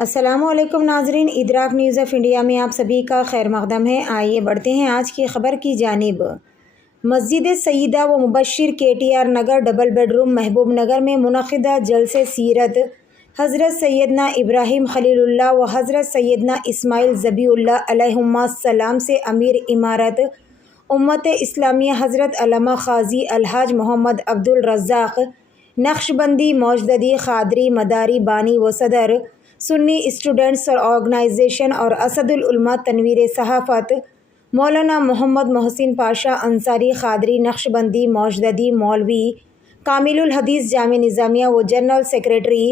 अस्सलामु अलैकुम नाजरीन, इदराक न्यूज़ ऑफ इंडिया में आप सभी का खैर मक़दम है। आइए बढ़ते हैं आज की ख़बर की जानिब। मस्जिद सईदा व मुबश्शिर KTR नगर डबल बेडरूम महबूब नगर में मुनक़िदा जलसे सीरत हज़रत सैयदना इब्राहीम खलीलुल्लाह व हज़रत सैयदना इस्माइल ज़बीउल्लाह अलैहिमुस्सलाम से अमीर इमारत उम्मत इस्लामिया हज़रत अल्लामा क़ाज़ी अलहाज मोहम्मद अब्दुल रज़्ज़ाक़ नक्शबंदी मौजददी क़ादरी मदारी बानी व सदर सुन्नी स्टूडेंट्स ऑर्गेनाइजेशन और असदुल उलमा तनवीर सहाफ़त मौलाना मोहम्मद मोहसिन पाशा अंसारी क़ादरी नक्शबंदी मौजददी मौलवी कामिलुल हदीस जामे निज़ामिया व जनरल सेक्रेटरी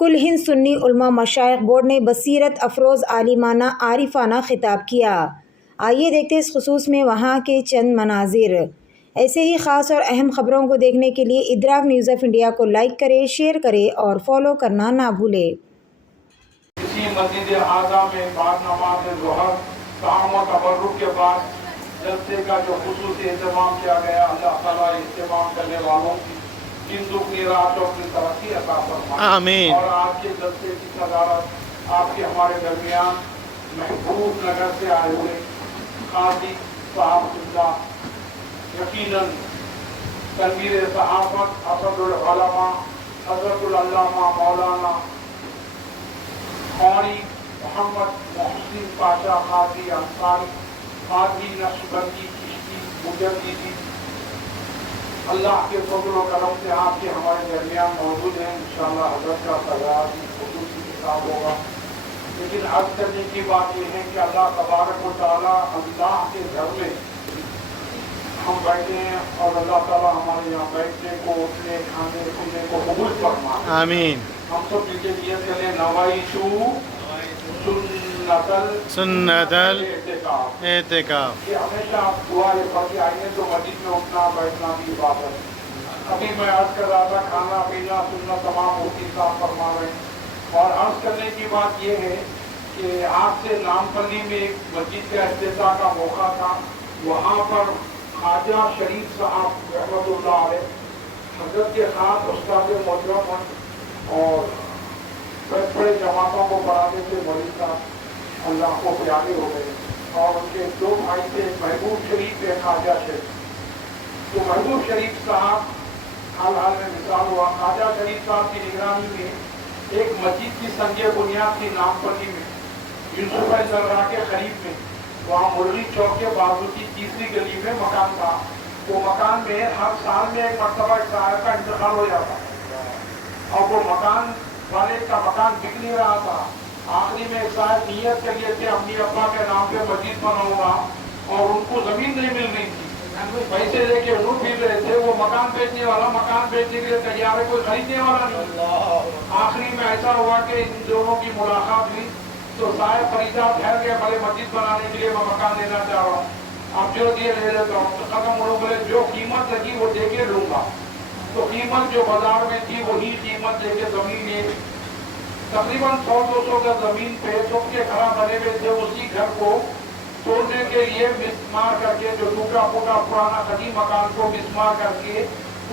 कुल हिंद सुन्नी उलमा मशाइख बोर्ड ने बसीरत अफरोज़ आलिमाना आरिफाना खिताब किया। आइए देखते इस खुसूस में वहाँ के चंद मनाजिर। ऐसे ही ख़ास और अहम ख़बरों को देखने के लिए इदराक न्यूज़ ऑफ इंडिया को लाइक करें, शेयर करें और फॉलो करना ना भूलें। इसी मस्जिद आज़ा में बाद नमाज ज़ोहर ताम व तबर्रुक के बाद जलसे का जो खुसूसी इंतज़ाम किया गया, अल्लाह ताला इस्तेमाल करने वालों की इन दुखनी रातों की तरक्की अता फरमाए, आमीन। और आज के जलसे की सदारत आपके हमारे दरमियान महबूब नगर से आए हुए क़ाज़ी साहब यकीनन तनवीर सहाफ़त असदुल उलमा हज़रतुल अल्लामा मौलाना क़ारी मोहम्मद मोहसिन पाशा क़ाज़ी अंसारी क़ाज़ी नक्शबंदी चिश्ती मुजद्दिदी अल्लाह के फज़ल व करम से आपके हमारे दरमियान मौजूद हैं। इंशाअल्लाह हज़रत का सलाह ख़ुसूसी किताब होगा। लेकिन अर्ज़ करने की बात यह है कि अल्लाह तबारक व तआला अल्लाह के घर में हम बैठे हैं और अल्लाह ताला हमारे यहाँ बैठने को, उठने, खाने पीने को कबूल फरमाए, आमीन। हम सब मिलकर नियत करें नवाइशु सुन्नतल एतिकाफ। ये हमेशा आप दुआ ये पढ़ के आएंगे तो मस्जिद में उठना बैठना भी इबादत है। अभी मैं अर्ज कर रहा था खाना पीना सुनना तमाम होती साफ फरमा रहे हैं। और अर्ज करने की बात ये है कि आज से नामपल्ली में एक मस्जिद का इफ्तिताह का मौका था। वहाँ पर ख्वाजा शरीफ साहब रहमतुल्लाह अलैह हजरत के साथ उस्ताद मोहतरम और बड़े जमातों को पढ़ाने से मौलवी साहब अल्लाह को प्यारे हो गए। और उनके दो भाई थे, महबूब शरीफ एक ख्वाजा शरीफ। तो महबूब शरीफ साहब हाल में मिसाल हुआ, ख्वाजा शरीफ साहब की निगरानी में एक मस्जिद की संग बुनियाद थी नामपल्ली में, यूसुफ दर्रा के करीब में। वहाँ मुरली चौक के बाजू की तीसरी गली में मकान था। वो मकान में हर साल में एक मरतबा साहब का इंतकाल हो जाता और वो मकान वाले का मकान बिक नहीं रहा था। आखिरी में साहब नियत कर लिए थे अम्मी अब्बा के नाम पे मस्जिद बनाऊंगा और उनको जमीन नहीं मिल रही थी, पैसे लेके वो फिर रहे थे। वो मकान बेचने वाला मकान बेचने के लिए तैयार है, कोई खरीदने वाला नहीं। आखिरी में ऐसा हुआ कि इन दोनों की मुलाकात हुई तो साहब फरीदा ठहर गए, भले मस्जिद बनाने के लिए मैं मकान देना चाह रहा हूँ, आप जो दिए ले लेता हूँ। तो खत्म उन्होंने बोले जो कीमत लगी वो दे के लूंगा। तो कीमत जो बाजार में थी वही कीमत लेके जमीन में तकरीबन 100-200 का जमीन पे सबके घर बने हुए थे। उसी घर को तोड़ने के लिए मिसमार करके जो टूटा फूटा पुराना कदीम मकान को मिसमार करके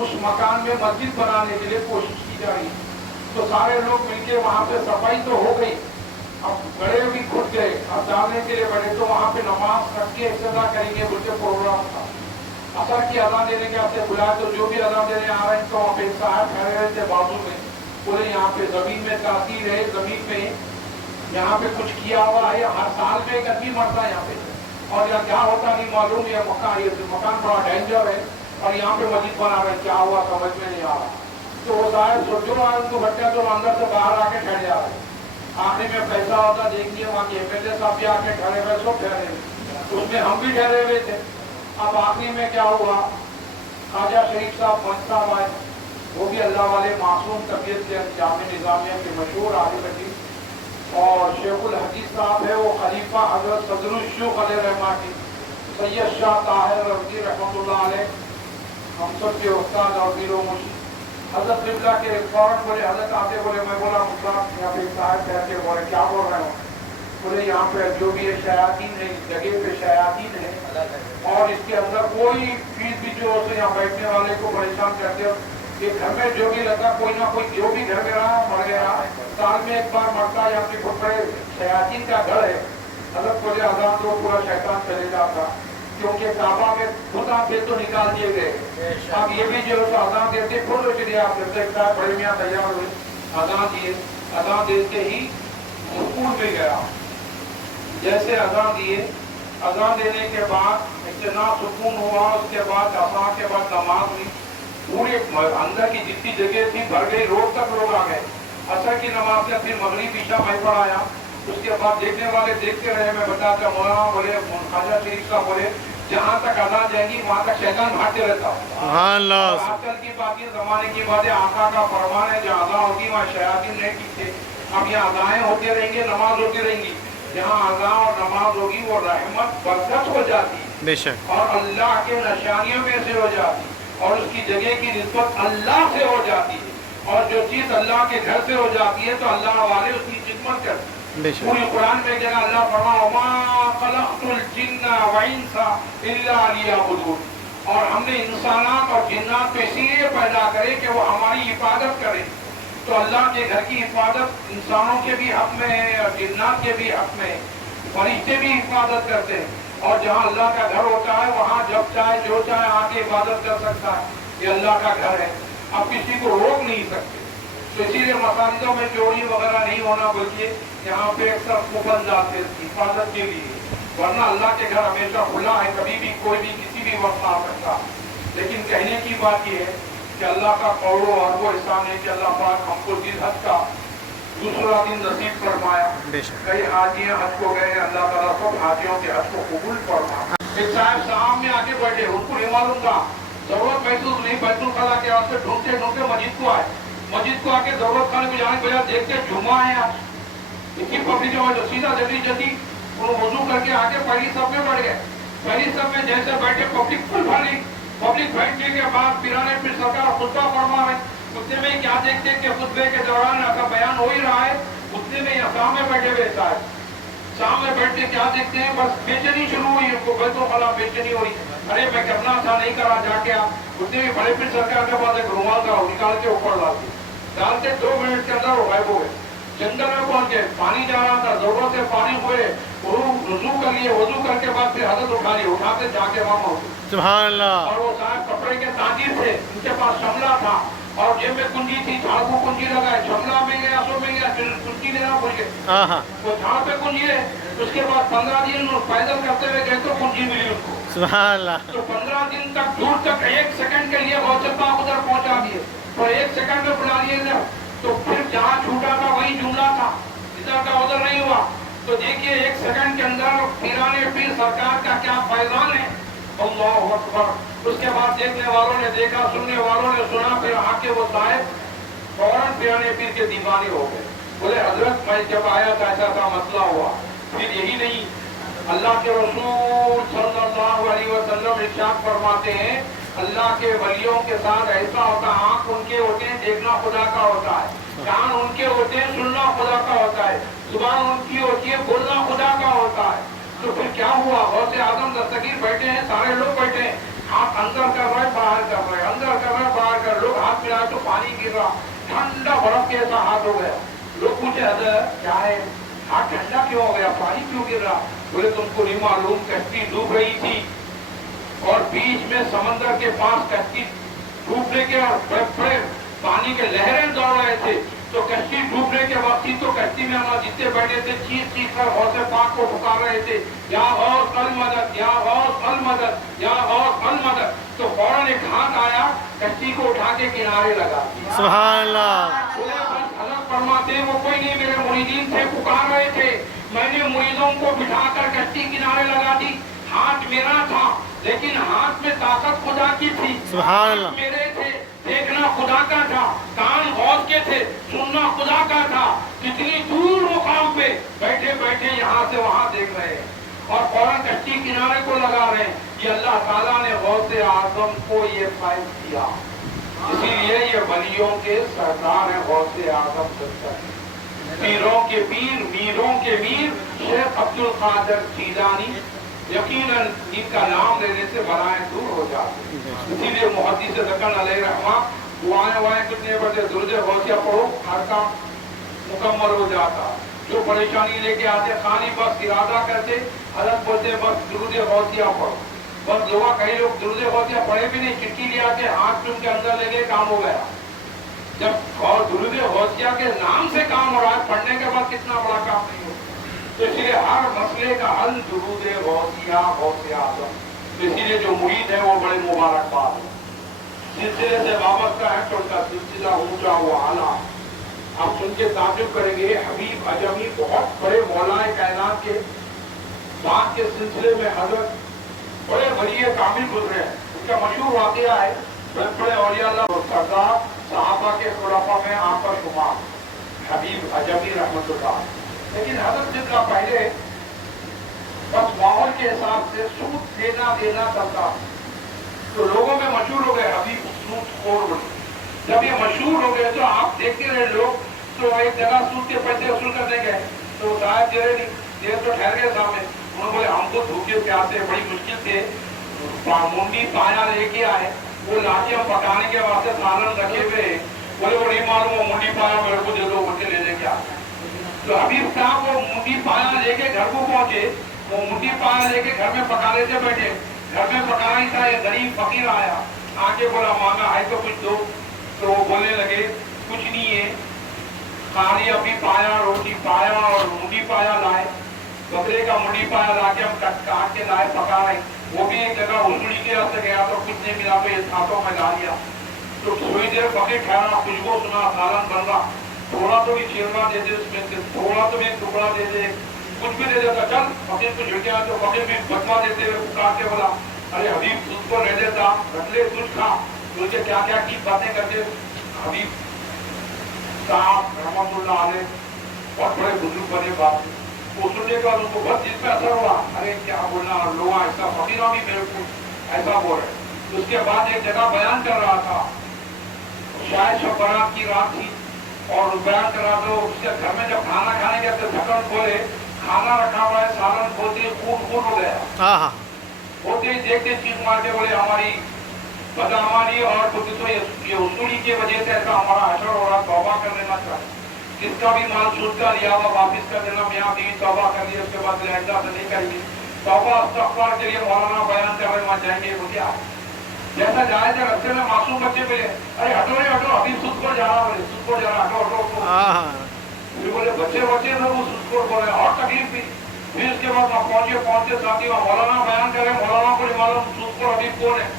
उस मकान में मस्जिद बनाने के लिए कोशिश की जा रही। तो सारे लोग मिलके वहाँ पे सफाई तो हो गई, अब बड़े भी खुद गए, अब डालने के लिए बड़े तो वहाँ पे नमाज रख के इफ्तिताह करेंगे बोलते प्रोग्राम था। असर की अदा देने के आपसे बुलाया तो जो भी अदा देने आ रहे हैं तो वहाँ पे साहब ठहरे हुए थे बाजू में। बोले यहाँ पे जमीन में तासीर है, जमीन में यहाँ पे कुछ किया हुआ है, हर साल में एक आदमी मरता है यहाँ पे और यहाँ क्या होता नहीं मालूम। ये मकान बड़ा डेंजर है और यहाँ पे मस्जिद बना रहे, क्या हुआ समझ में नहीं आ रहा। तो वो साहब सोचो उनको भट्टे तो अंदर से बाहर आके ठहर जा रहे। आखिरी में पैसा होता देखिए वहाँ के MLA साहब भी आके ठहरे हुए, सब ठहरे हुए, उसमें हम भी ठहरे हुए थे। अब आखिरी में क्या हुआ, ख्वाजा शरीफ साहब पंच साहब आए, वो भी अल्लाह वाले मासूम तबीयत के जामे निज़ामिया के मशहूर आलिम हदीस और शेखुल हदीस साहब है, वो खलीफा हजरत सदरुश्शूख अलैहि सैयद शाह ताहिर रज़ी रहमतुल्लाह अलैह हम सब के उस्ताद और पीरो मुर्शिद हजरत बिबला के फौरन बोले, हजरत आते बोले, मैं बोला मुस्ताद यहाँ पे साहब कहते बोले क्या बोल रहे हो? बोले यहाँ पे जो भी है शयातीन है, इस जगह पे शयातीन है और इसके अंदर कोई फीस भी जो है यहाँ बैठने वाले को परेशान करते کہ گھر میں جو بھی لگا کوئی نہ کوئی جو بھی گھر میں رہا مر گیا، سال میں ایک بار مرتا ہے، اپنے خود بڑے شیاطین کا گھر ہے، حضرت بولے اذان دو پورا شیطان چلے جاتا، کیونکہ کعبہ میں خدا پھر تو نکال دیے گئے، اب یہ بھی جو اذان دیتے خود چلے آپ دیتے بڑے میاں تیار ہوئے، اذان دیے، اذان دیتے ہی سکون مل گیا، جیسے اذان دیے، اذان دینے کے بعد اتنا سکون ہوا، اس کے بعد اذان کے بعد نماز ہوئی، پورے اندر کی جتنی جگہ تھی بھر گئی، روڈ تک لوگ آ گئے، عصر کی نماز سے پھر مغرب عشاء میں پڑھایا، اس کے بعد دیکھنے والے دیکھتے رہے، میں بتاتا مولانا بولے خواجہ شریف صاحب بولے جہاں تک اذان جائے گی وہاں تک شیطان بھاگتے رہتا ہوں۔ سبحان اللہ۔ آج کل کی بات یہ زمانے کی بات ہے، آقا کا فرمان ہے جہاں اذان ہوگی وہاں شیاطین نہیں ٹکتے، اب یہاں اذانیں ہوتے رہیں گے، نماز ہوتی رہیں گی، جہاں اذان اور نماز ہوگی وہ رحمت برکت ہو جاتی بے شک، اور اللہ کے نشانیوں میں سے ہو جاتی اور اس کی جگہ کی نسبت اللہ سے ہو جاتی ہے، اور جو چیز اللہ کے گھر سے ہو جاتی ہے تو اللہ والے اس کی خدمت کرتے ہیں۔ بے شک، پوری قرآن میں جگہ اللہ فرمایا وَمَا خَلَقْتُ الْجِنَّ وَإِنسَ إِلَّا لِيَعْبُدُونِ، اور ہم نے انسانات اور جنات کو اسی لیے پیدا کرے کہ وہ ہماری حفاظت کرے، تو اللہ کے گھر کی حفاظت انسانوں کے بھی حق میں ہے اور جنات کے بھی حق میں ہے، فرشتے بھی حفاظت کرتے ہیں، اور جہاں اللہ کا گھر ہوتا ہے وہاں جب چاہے جو چاہے آ کے عبادت کر سکتا ہے، یہ اللہ کا گھر ہے، اب کسی کو روک نہیں سکتے، تو اسی لیے مساجدوں میں چوری وغیرہ نہیں ہونا، بلکہ یہاں پہ اکثر کوپن جاتے حفاظت کے لیے، ورنہ اللہ کے گھر ہمیشہ کھلا ہے، کبھی بھی کوئی بھی کسی بھی وقت آ سکتا، لیکن کہنے کی بات یہ ہے کہ اللہ کا قول و عرض و احسان ہے کہ اللہ پاک ہم کو دل حج کا دوسرا دن نصیب فرمایا، بے شک، کئی حاجیاں حج کو گئے ہیں، اللہ تعالیٰ سب حاجیوں کے حج کو قبول فرمائے۔ ایک صاحب شام میں آگے بیٹھے، ان کو نہیں معلوم تھا، ضرورت بیت الخلا کے واسطے ڈھونڈتے ڈھونڈتے مسجد کو آئے، مسجد کو آ کے ضرورت خانے کو جانے کے بجائے دیکھتے جمعہ ہے آج، اتنی پبلک جو سیدھا جلدی انہوں وضو کر کے آگے پہلی صف میں بیٹھ گئے، پہلی صف میں جیسے بیٹھے پبلک فل بھری، پبلک بیٹھنے کے بعد پیرانے پھر سرکار خطبہ فرما رہے، اتنے میں کیا دیکھتے کہ خطبے کے دوران ایسا بیان ہو ہی رہا ہے، اتنے میں یہاں سامنے بیٹھے ہوئے صاحب، سامنے بیٹھ کے کیا دیکھتے ہیں، بس بےچینی شروع ہوئی، ان کو بیت الخلا بےچینی ہوئی، ارے میں کرنا تھا نہیں کرا، جا کے اتنے میں بڑے پھر سرکار کے پاس ایک رومال تھا نکال کے اوپر ڈالتے 2 منٹ کے اندر وہ غائب ہو گئے، جنگل میں پہنچ گئے، پانی جا رہا تھا، ضرورت سے پانی ہوئے، وضو کر لیے، وضو کر کے بعد پھر حضرت اٹھا لیے، اٹھاتے جا کے وہاں پہنچے، سبحان اللہ، اور وہ صاحب کپڑے کے تاجر تھے، ان کے پاس شملہ تھا اور جیب میں کنجی تھی، جھاڑ کو کنجی لگائے، شملہ میں گیا، سو میں گیا، پھر کنجی لینا بھول گئے، آہا، وہ جھاڑ پہ کنجی ہے، اس کے بعد 15 دن پیدل کرتے ہوئے گئے تو کنجی ملی ان کو، سبحان اللہ، تو 15 دن تک دور تک 1 سیکنڈ کے لیے غوث پاک ادھر پہنچا دیے، اور 1 سیکنڈ میں بلا لیے ادھر، تو پھر جہاں چھوٹا تھا وہی جملہ تھا، ادھر کا ادھر نہیں ہوا، تو دیکھیے 1 سیکنڈ کے اندر پیرانے پیر سرکار کا کیا فیضان ہے، اللہ اکبر۔ اس کے بعد دیکھنے والوں نے دیکھا، سننے والوں نے سنا، پھر آ کے وہ صاحب فوراً پیرانے پیر کے دیوانے ہو گئے، بولے حضرت میں جب آیا تھا ایسا تھا مسئلہ ہوا، پھر یہی نہیں، اللہ کے رسول صلی اللہ علیہ وسلم ارشاد فرماتے ہیں اللہ کے ولیوں کے ساتھ ایسا ہوتا ہے، آنکھ ان کے ہوتے ہیں دیکھنا خدا کا ہوتا ہے، کان ان کے ہوتے ہیں سننا خدا کا ہوتا ہے، زبان ان کی ہوتی ہے بولنا خدا کا ہوتا ہے، تو پھر کیا ہوا، غوث اعظم دستگیر بیٹھے ہیں، سارے لوگ بیٹھے ہیں، ہاتھ اندر کر رہے باہر کر رہے، اندر کر رہے باہر کر رہے، لوگ ہاتھ ملائے تو پانی گر رہا، ٹھنڈا برف کے ایسا ہاتھ ہو گیا، لوگ پوچھے حضرت کیا ہے، ہاتھ ٹھنڈا کیوں ہو گیا، پانی کیوں گر رہا، بولے تم کو نہیں معلوم کشتی ڈوب رہی تھی اور بیچ میں سمندر کے پاس کشتی ڈوبنے کے اور بڑے بڑے پانی کے لہریں دوڑ رہے تھے، تو کشتی ڈوبنے کے وقت ہی تو کشتی میں ہم جتنے بیٹھے تھے چیخ چیخ کر غوث پاک کو پکار رہے تھے، یا غوث المدد، یا غوث المدد، یا غوث المدد، تو فوراً ایک ہاتھ آیا کشتی کو اٹھا کے کنارے لگا، سبحان اللہ، حضرت فرماتے ہیں وہ کوئی نہیں، میرے مریدین تھے پکار رہے تھے، میں نے مریدوں کو بٹھا کر کشتی کنارے لگا دی، ہاتھ میرا تھا لیکن ہاتھ میں طاقت خدا کی تھی، سبحان اللہ، میرے تھے دیکھنا خدا کا تھا، کان غوث کے تھے سننا خدا کا تھا، کتنی دور مقام پہ بیٹھے بیٹھے یہاں سے وہاں دیکھ رہے ہیں اور فوراً کشتی کنارے کو لگا رہے ہیں، یہ اللہ تعالیٰ نے غوث اعظم کو یہ فیض دیا، اسی لیے یہ ولیوں کے سردار ہیں غوث اعظم سرکار، پیروں کے پیر، میروں کے میر شیخ عبد القادر جیلانی، یقیناً ان کا نام لینے سے بلائیں دور ہو جاتی، اسی لیے محدث دکن علیہ رحمہ दुआएं वाएं कितने बजे दुरूद गौसिया पढ़ो, हर काम मुकम्मल हो जाता। जो परेशानी लेके आते खाली बस इरादा करते, हजरत बोलते बस दुरूद गौसिया पढ़ो। बस लोग कई लोग दुरूद गौसिया पढ़े भी नहीं, चिट्ठी लिया के हाथ चुन के अंदर ले गए, काम हो गया। जब और दुरूद गौसिया के नाम से काम हो रहा है, पढ़ने के बाद कितना बड़ा काम नहीं हो। तो इसलिए हर मसले का हल दुरूद गौसिया गौसे आज़म। इसीलिए जो मुरीद है वो बड़े मुबारकबाद है। सिलसिले से वाबस्ता है तो उनका सिलसिला ऊंचा हुआ आला। आप सुन के ताजुब करेंगे, हबीब अजमी बहुत बड़े मौलाए कायनात के बात के सिलसिले में हजरत बड़े वलीए कामिल गुजरे हैं। उनका मशहूर वाकया है, बड़े औलिया अल्लाह और सरदार सहाबा के खुलाफा में आपका शुमार हबीब अजमी रहमतुल्लाह। लेकिन हजरत जितना पहले बस माहौल के हिसाब से सूद देना चलता, तो लोगों में मशहूर हो गए हबीब सूद खोर। जब ये मशहूर हो गए तो आप देखते रहे लोग, तो एक जगह सूद के पैसे वसूल करने गए, तो साहब दे रहे नहीं, देर तो ठहर गए सामने। उन्होंने बोले हम तो भूखे प्यासे बड़ी मुश्किल से मुंडी पाया लेके आए, वो लाके हम पकाने के वास्ते सालन रखे हुए। बोले वो नहीं मालूम, वो मुंडी पाया मेरे को दे दो, मुझे ले लेके आ। तो हबीब साहब वो मुंडी पाया लेके घर को पहुंचे, वो मुंडी पाया लेके घर में पकाने से बैठे। घर में पकाना ही था, ये गरीब फकीर आया, आके बोला मांगा है तो कुछ दो। तो वो बोलने लगे कुछ नहीं है, खाली अभी पाया रोटी पाया और मुंडी पाया लाए, बकरे का मुंडी पाया लाके हम काट के लाए पका रहे। वो भी एक जगह उसूली के हाथ से गया तो कुछ नहीं मिला, तो ये हाथों में ला लिया। तो थोड़ी देर बकरे ठहरा, खुशबू सुना, सालन बन रहा, थोड़ा तो भी चीरवा दे दे उसमें से, थोड़ा तो भी टुकड़ा दे दे, कुछ भी दे देता। चल फकीर को झुकिया तो फकीर भी बचवा देते हुए पुकार के बोला अरे हबीब तुझ को रह देता, रख ले तुझ खा। तुझे क्या क्या की बातें करते। हबीब साहब रहमतुल्लाह अलैह बहुत बड़े बुजुर्ग बने बाप, वो सुनने के बाद उनको बहुत दिल पे असर हुआ। अरे क्या बोलना, लोग ऐसा फकीरों भी मेरे को ऐसा बोल रहे। उसके बाद एक जगह बयान कर रहा था, शायद शब बारात की रात थी, और बयान कर रहा था। उसके घर में जब खाना खाने गए तो ढक्कन खोले, खाना रखा हुआ है, सालन खोलते ही खून हो गया। होते ही देखते चीख मार के बोले हमारी बदअमली और तो ये उसूली की वजह से ऐसा हमारा असर हो रहा, तौबा कर लेना चाहिए। किसका भी माल सूद का लिया हुआ वापिस कर देना, मियाँ बीवी तौबा कर लिया, उसके बाद आइंदा से नहीं करेंगे तौबा। इस्तग़फ़ार के लिए मौलाना बयान कर रहे, वहाँ जाएंगे वो क्या जैसा जाए थे रस्ते में मासूम बच्चे मिले, अरे हटो रे हटो, अभी सूद को जा रहा, बोले सूद को जा रहा, हटो हटो। फिर बोले बच्चे सब वो सूद को बोले, और तकलीफ थी। फिर उसके बाद पहुंचे साथी वहाँ मौलाना बयान कर रहे, मौलाना को मालूम सूद को अभी कौन है।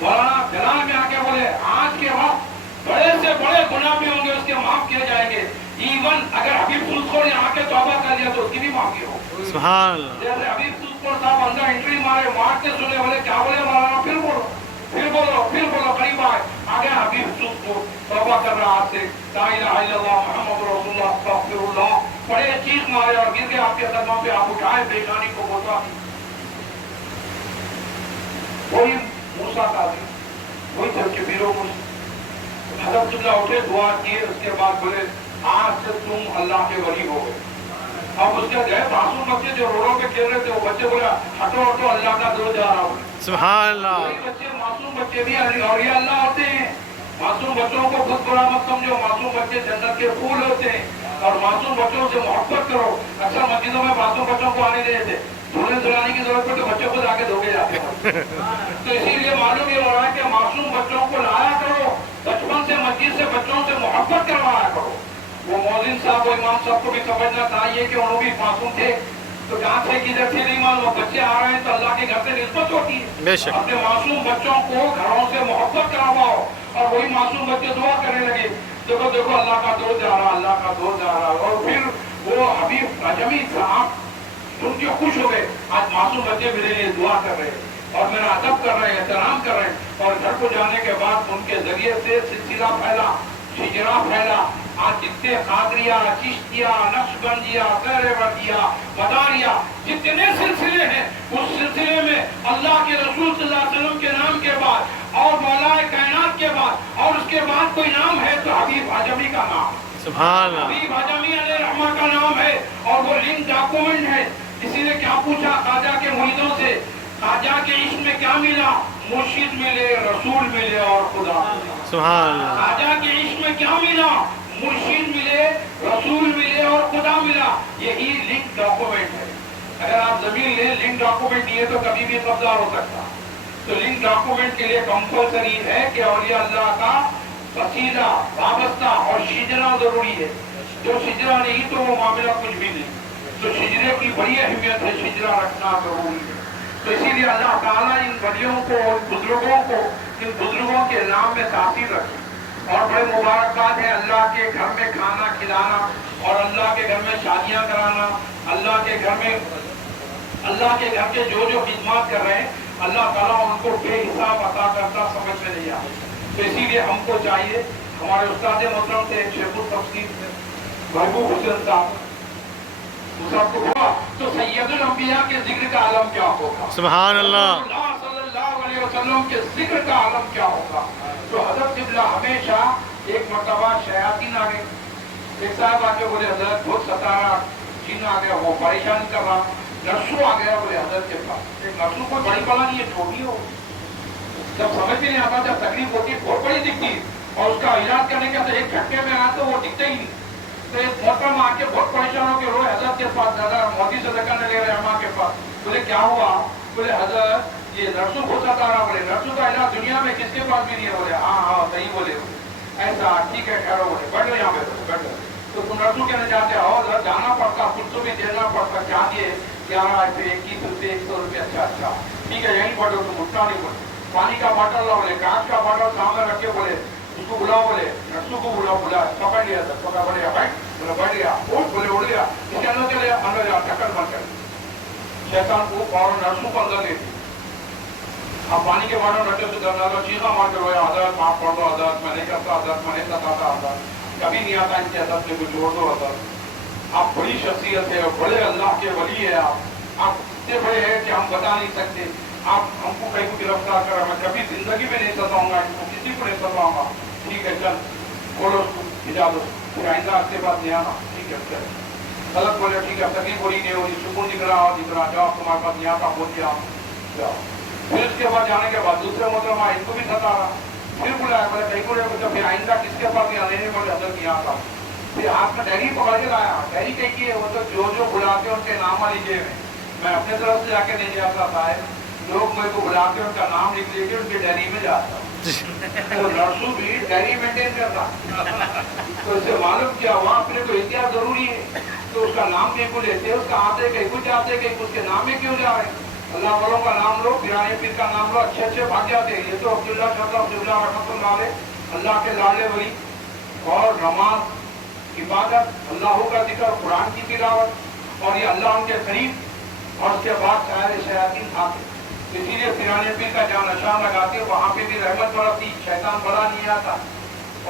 मौलाना जलाल में आके बोले आज के वक्त बड़े से बड़े गुनाह भी होंगे, उसके माफ किए जाएंगे। इवन अगर हबीब सूदखोर ने आके तौबा कर लिया तो उसकी भी माफी हो। सुभान अल्लाह। जैसे हबीब सूदखोर साहब अंदर एंट्री मारे, मारते सुने, बोले क्या बोले मौलाना, फिर बोलो करीब आ गया हबीब सूदखोर तौबा कर रहा हाथ से, ला इलाहा इल्लल्लाह मुहम्मद रसूलुल्लाह अस्तगफिरुल्लाह, बड़े चीख मारे और गिर गए आपके कदमों पे। आप उठाए, बेगानी को बोता वही मूसा का भी वही थे उसके बीरों को। हजरतुल्लाह उठे, दुआ किए, उसके बाद बोले आज से तुम अल्लाह के वली हो गए। अब उसके गए मासूम बच्चे जो रोडों पे खेल रहे थे, वो बच्चे बोले हटो हटो, अल्लाह का दो जा रहा हूँ। सुभान अल्लाह। बच्चे मासूम बच्चे भी और अल्लाह होते हैं। मासूम बच्चों को खुद बुरा मत समझो, मासूम बच्चे जन्नत के फूल होते हैं, और मासूम बच्चों से मोहब्बत करो। अक्सर मस्जिदों में मासूम बच्चों को आने देते, धुलने धुलाने की जरूरत पड़े तो बच्चों को आके धोके जाते हैं। तो इसीलिए मालूम ये हो रहा है कि मासूम बच्चों को लाया करो, बचपन से मस्जिद से बच्चों से मोहब्बत करवाया करो। वो मौलिन साहब, वो इमाम साहब को भी समझना चाहिए कि उन्होंने भी मासूम थे, तो कहाँ से किधर से नहीं मालूम, बच्चे आ रहे हैं तो अल्लाह के घर से निस्बत होती है। अपने मासूम बच्चों को घरों से मोहब्बत करवाओ, और वही मासूम बच्चे दुआ करने लगे, देखो देखो अल्लाह का दौर जा रहा, अल्लाह का दौर जा रहा। और फिर वो हबीब अजमी साहब सुन के खुश हो गए, आज मासूम बच्चे मेरे लिए दुआ कर रहे हैं और मेरा अदब कर रहे हैं, एहतराम कर रहे हैं। और घर को जाने के बाद उनके जरिए से सिलसिला फैला, हिजरा फैला। आज जितने कादरिया, चिश्तिया, नक्शबंदिया, सहरवर्दिया, मदारिया, जितने सिलसिले हैं, उस सिलसिले में अल्लाह के रसूल सल्लल्लाहु अलैहि वसल्लम के नाम के बाद और मौलाए कायनात के बाद और उसके बाद कोई नाम है तो हबीब आजमी का नाम, सुभान अल्लाह, हबीब आजमी अलैहि रहमा का नाम है। और वो लिंक डॉक्यूमेंट है। इसीलिए क्या पूछा ख्वाजा के मुरीदों से, ख्वाजा के इश्क में क्या मिला? मुर्शिद मिले, रसूल मिले और खुदा मिले। सुभान अल्लाह। खाजा के इश्क में क्या मिला? मुर्शिद मिले, रसूल मिले और खुदा मिला। यही लिंक डॉक्यूमेंट है। अगर आप जमीन ले, लिंक डॉक्यूमेंट नहीं है तो कभी भी कब्जा हो सकता। तो लिंक डॉक्यूमेंट के लिए कंपल्सरी है कि औलिया अल्लाह का वसीला, वाबस्ता और शिजरा जरूरी है। जो शिजरा नहीं तो वो मामला कुछ भी नहीं। तो शिजरे की बड़ी अहमियत है, शिजरा रखना जरूरी है। तो इसीलिए अल्लाह ताला इन वलियों को, बुजुर्गों को, इन बुजुर्गों के नाम में तासीर रखी। और बड़े मुबारकबाद है अल्लाह के घर में खाना खिलाना और अल्लाह के घर में शादियां कराना, अल्लाह के घर के जो खिदमत कर रहे हैं, अल्लाह ताला उनको बेहिसाब अता करता, समझ में नहीं आता। तो इसीलिए हमको चाहिए, हमारे उस्ताद मोहतरम थे शेखुल तफसीर महबूब हुसैन साहब, सबको हुआ तो सैयदुल अंबिया के जिक्र का आलम क्या होगा? सुभान अल्लाह। सल्लल्लाहु अलैहि वसल्लम के जिक्र का आलम क्या होगा? तो हजरत क़िबला हमेशा, एक मर्तबा शयातीन आ गए, एक साहब आके बोले हजरत बहुत सता रहा, जिन आ गया, वो परेशान कर रहा। नर्सू आ गया बोले हजरत के पास। एक नर्सू कोई बड़ी बला नहीं है, छोटी हो, जब समझ में नहीं आता, जब तकलीफ होती है बहुत बड़ी दिखती, और उसका इलाज करने का तो एक झटके में आया तो वो दिखता ही नहीं। तो एक मोहतरम आके बहुत परेशान होकर रोए हजरत के पास, दादा मोदी से धक्का ले रहे अम्मा के पास। बोले क्या हुआ? बोले हजरत ये नर्सू बहुत सता रहा। बोले नर्सू का इलाज दुनिया में किसके पास भी नहीं है? बोले हाँ हाँ सही बोले। ऐसा ठीक है, ठहरो। बोले बैठ यहाँ पे, बैठ। तो तुम नर्सू कहने जाते हो, जाना पड़ता, कुछ तो भी देना पड़ता। क्या दिए? 11 रुपये, 21 रुपये, 100 रुपये। अच्छा ठीक है, यहीं बैठो, तुम उठना नहीं। बोले पानी का बॉटल ला। बोले कांच का बॉटल सामने रखे। बोले उसको बुलाओ। बोले नर्सू को बुलाओ। बुला, पकड़ लिया था, पकड़ बढ़िया बैठ। बोले बैठ गया, उठ। बोले उड़ गया, इसके अंदर चले, अंदर जा, टक्कर बंद कर। शैतान को और नर्सू को अंदर ले। अब पानी के बॉटल रखे तो दरवाजा चीखा मार के रोया, हजरत माफ कर दो हजरत, मैं नहीं करता हजरत, मैं नहीं सताता हजरत, कभी नहीं आता इनके हजरत से, कुछ जोड़ दो हजरत। आप बड़ी शख्सियत है, बड़े अल्लाह के वली है। आप इतने बड़े हैं कि हम बता नहीं सकते। आप हमको कहीं को गिरफ्तार करा, मैं कभी जिंदगी में नहीं सताऊंगा इनको, किसी को नहीं सताऊंगा। ठीक है चल, बोलो उसको भिजा दो, फिर आइंदा आपके पास नहीं आना। ठीक है चल, गलत बोले ठीक है, तकलीफ हो रही नहीं हो रही, सुकून दिख रहा, जाओ तुम्हारे पास यहाँ का बोल दिया, जाओ। फिर उसके बाद जाने के बाद दूसरे मोहतरमा इनको भी सता रहा, फिर बुलाया। बोले कहीं बोले तो फिर आइंदा किसके पास आने नहीं बोले हजरत यहाँ का। फिर हाथ में डायरी पकड़ के लाया। डायरी कहीं की है? वो तो जो बुलाते हैं उनके नाम लीजिए। मैं अपने तरफ से जाके नहीं जाता था, लोग मेरे को बुलाते उनका नाम लिख लीजिए, उनकी डायरी में जाता। तो नर्सू भी डायरी मेंटेन करता। तो इससे मालूम क्या हुआ, अपने को इतिहास जरूरी है। तो उसका नाम कहीं को लेते, उसका आते कहीं कुछ आते, कहीं उसके नाम में क्यों जा रहे? अल्लाह वालों का नाम लो, पिराने पीर का नाम लो, अच्छे अच्छे भाग जाते हैं। ये तो अब्दुल्ला रहमतुल्लाह अलैह अल्लाह के लाडले वली, और नमाज, इबादत, अल्लाह का जिक्र, कुरान की तिलावत, और ये अल्लाह उनके करीब, और उसके बाद शायर शयातीन आते। इसीलिए पिराने पीर का जहाँ निशान लगाते वहाँ पे भी रहमत बरसती, शैतान बड़ा नहीं आता।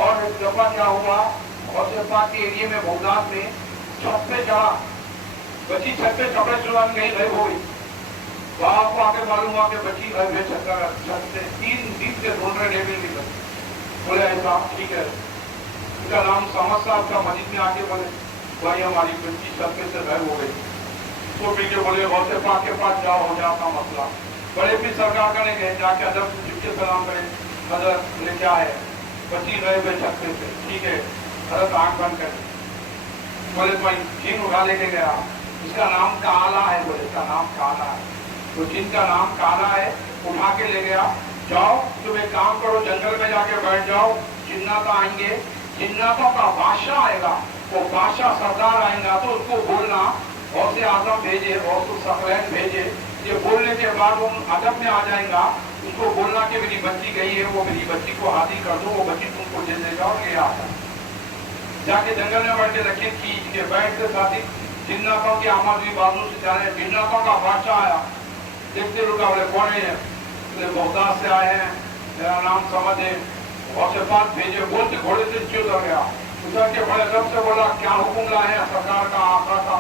और एक दफा क्या हुआ, गौसे पाक के एरिया में बगदाद में छत पे चढ़ा, बच्ची छत पे कपड़े चुराने गई, गायब हो गई। वहाँ को आके मालूम हुआ कि बच्ची गायब है छत से। 3 दिन से ढूंढ रहे, नहीं मिली बच्ची। बोले ऐसा ठीक है, उनका नाम समद साहब का, मस्जिद में आके बोले भाई हमारी बच्ची छत पे से गायब हो गई। तो फिर के बोले गौसे पाक के पास जाओ, हो जाता मसला। बड़े पीर सरकार करने गए, जाके अदब से सलाम करें, हजरत बोले क्या है? बच्ची गायब है छत पे से। ठीक है, हजरत आँख बंद कर। बोले भाई जिन उठा लेके गया, इसका नाम काला है। बोले इसका नाम काला है। तो जिनका नाम काला है उठा के ले गया, जाओ तुम एक काम करो, जंगल में जाके बैठ जाओ, जिन्नात आएंगे, जिन्नातों का बादशाह आएगा, वो बादशाह सरदार आएगा तो उसको बोलना गौसे आजम भेजे, गौसे सफलैन भेजे। ये बोलने के बाद वो अदब में आ जाएगा, उसको बोलना कि मेरी बच्ची गई है, वो मेरी बच्ची को हाजिर कर दो, वो बच्ची तुमको दे देगा और ले आता। जाके जंगल में बैठ के रखे, खींच के बैठ के साथी जिन्नातों के आमद भी बाजू से जाने, जिन्नातों का बादशाह आया। देखते रुका, बोले कौन है? बोले बगदाद से आए हैं, मेरा नाम समद है, और से बात भेजे। बोलते घोड़े से नीचे उतर गया, उतर के बड़े रब से बोला क्या हुक्म लाए हैं सरकार का, आका का?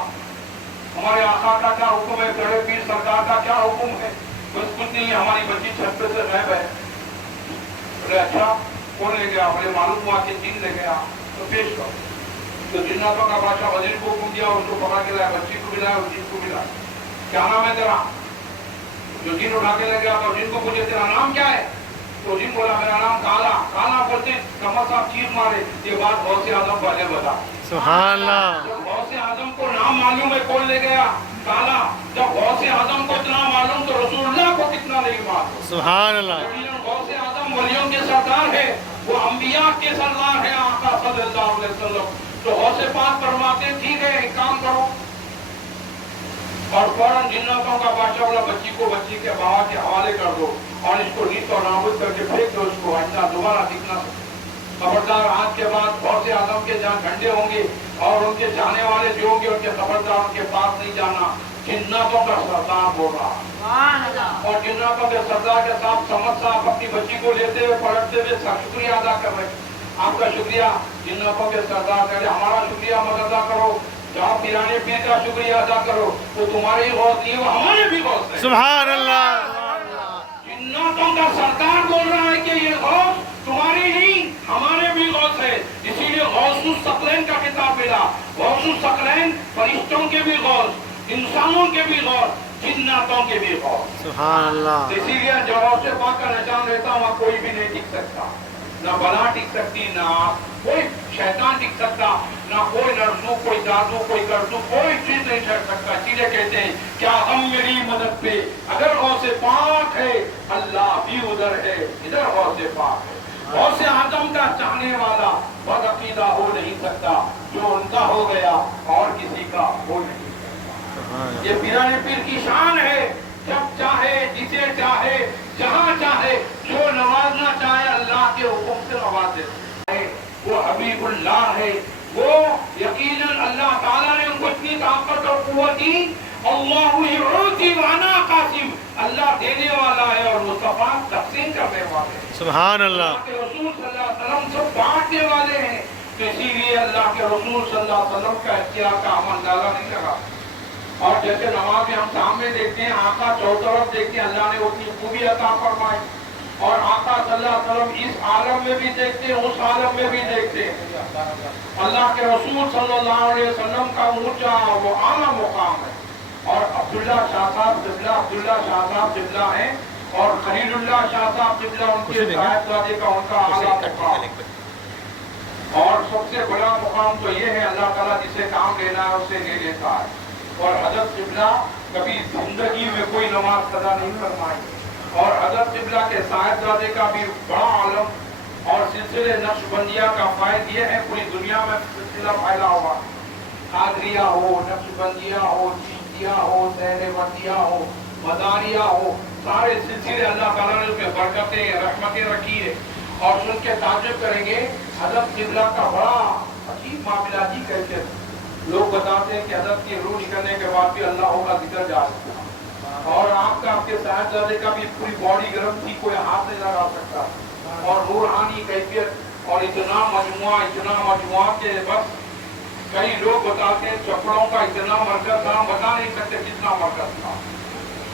हमारे आका का क्या हुक्म है? बड़े पीर सरकार का क्या हुक्म है? बस कुछ नहीं, हमारी बच्ची छत पे से गायब है। बोले अच्छा कौन ले गया? बोले मालूम हुआ कि जिन ले गया। तो पेश करो। तो जिन्नातों का बादशाह वजीर को हुक्म दिया, उसको पकड़ के लाया, बच्ची को मिलाया, जिन को मिला। क्या नाम है तेरा? जो जिन उठाने लगे तो जिन को पूछे तेरा नाम क्या है, तो जिन बोला मेरा नाम काला। काला बोलते कमर साहब चीख मारे, ये बात गौसे आजम पहले बता। सुभान अल्लाह। जब गौसे आजम को नाम मालूम है कौन ले गया काला, जब गौसे आजम को इतना मालूम तो रसूलुल्लाह को कितना नहीं मालूम। सुभान अल्लाह। गौसे आजम वलियों के सरदार है, वो अंबिया के सरदार है आका सल्लल्लाहु अलैहि वसल्लम। तो गौसे पाक फरमाते ठीक है एक काम करो, और फौरन जिन्नतों का बादशाह बोला बच्ची को बच्ची के बाबा के हवाले कर दो और इसको नीत और नाबूद करके फेंक दो, इसको आइंदा दोबारा दिखना। खबरदार आज के बाद गौसे आजम के जहाँ झंडे होंगे और उनके जाने वाले जो होंगे उनके खबरदार उनके पास नहीं जाना। जिन्नतों का सरदार बोल रहा, और जिन्नतों के सरदार के साथ समझ साहब अपनी बच्ची को लेते हुए पलटते हुए शुक्रिया अदा कर रहे, आपका शुक्रिया। जिन्नतों के सरदार कह रहे हमारा शुक्रिया मत अदा करो, जाओ पिराने पीर का शुक्रिया अदा करो, वो तुम्हारे ही गौस नहीं वो हमारे भी गौस है। सुभान अल्लाह। जिन्नतों का सरदार बोल रहा है कि ये गौस तुम्हारे ही हमारे भी गौस है। इसीलिए गौसुस सकलैन का किताब मिला। गौसुस सकलैन फरिश्तों के भी गौस, इंसानों के भी गौस, जिन्नतों के भी गौस। सुभान अल्लाह। इसीलिए जब गौसे पाक का निशान रहता वहाँ कोई भी नहीं टिक सकता, ना बला टिक सकती, ना कोई शैतान टिक सकता, ना कोई नरसू, कोई जादू, कोई करदू, कोई चीज नहीं ठहर सकता। इसीलिए कहते हैं क्या हम मेरी मदद पे, अगर गौसे पाक है अल्लाह भी उधर है, इधर गौसे पाक है। गौसे आजम का चाहने वाला बदअकीदा हो नहीं सकता, जो उनका हो गया और किसी का हो नहीं सकता। ये पिराने पीर की शान है, जब चाहे जिसे चाहे जहाँ चाहे जो नवाजना चाहे अल्लाह के हुक्म से नवाज देता है। वो हबीबुल्लाह है, वो यकीनन अल्लाह ताला ने उनको इतनी ताकत और कुव्वत दी। अल्लाहु युती व अना कासिम, अल्लाह देने वाला है और मुस्तफा तक़सीम करने वाले हैं। सुभान अल्लाह। अल्लाह के रसूल सल्लल्लाहु अलैहि वसल्लम सब बांटने वाले हैं। तो इसीलिए अल्लाह के रसूल सल्लल्लाहु अलैहि वसल्लम का इख्तियार का अमल अंदाजा नहीं लगा। और जैसे नमाज में हम सामने देखते हैं आका चौतरफ देखते हैं, अल्लाह ने उतनी खूबी अता फरमाई। और आका सल्लल्लाहु अलैहि वसल्लम इस आलम में भी देखते हैं, उस आलम में भी देखते हैं। अल्लाह के रसूल सल्लल्लाहु अलैहि वसल्लम का ऊंचा वो आला मुकाम है। और अब्दुल्ला शाह साहब क़िबला हैं और खलीलुल्लाह शाह साहब क़िबला उनके साहिबजादे का उनका आला मुकाम। और सबसे बड़ा मुकाम तो ये है अल्लाह ताला जिसे काम लेना है उसे ले लेता है। और हज़रत क़िबला कभी जिंदगी में कोई नमाज कदा नहीं फरमाई। और हज़रत क़िबला के साहिबजादे का भी बड़ा आलम और सिलसिले नक्शबंदिया का फायद ये है पूरी दुनिया में सिलसिला फैला हुआ। कादरिया हो, नक्शबंदिया हो, चिश्तिया हो, सहरबंदिया हो, मदारिया हो, सारे सिलसिले अल्लाह ताला ने उसमें बरकतें रहमतें रखी है। और सुन के ताज्जुब करेंगे हज़रत क़िबला का बड़ा अजीब मामला जी कहते हैं। लोग बताते हैं कि हज़रत की रूह निकलने के बाद भी अल्लाह का जिक्र जा सकता, और आपका आपके साहिबजादे का भी पूरी बॉडी गर्म थी, कोई हाथ नहीं लगा सकता। और नूरानी कैफियत और इतना मजमुआ के बस कई लोग बताते हैं चपड़ों का इतना मरकज था, बता नहीं सकते कितना मरकज था।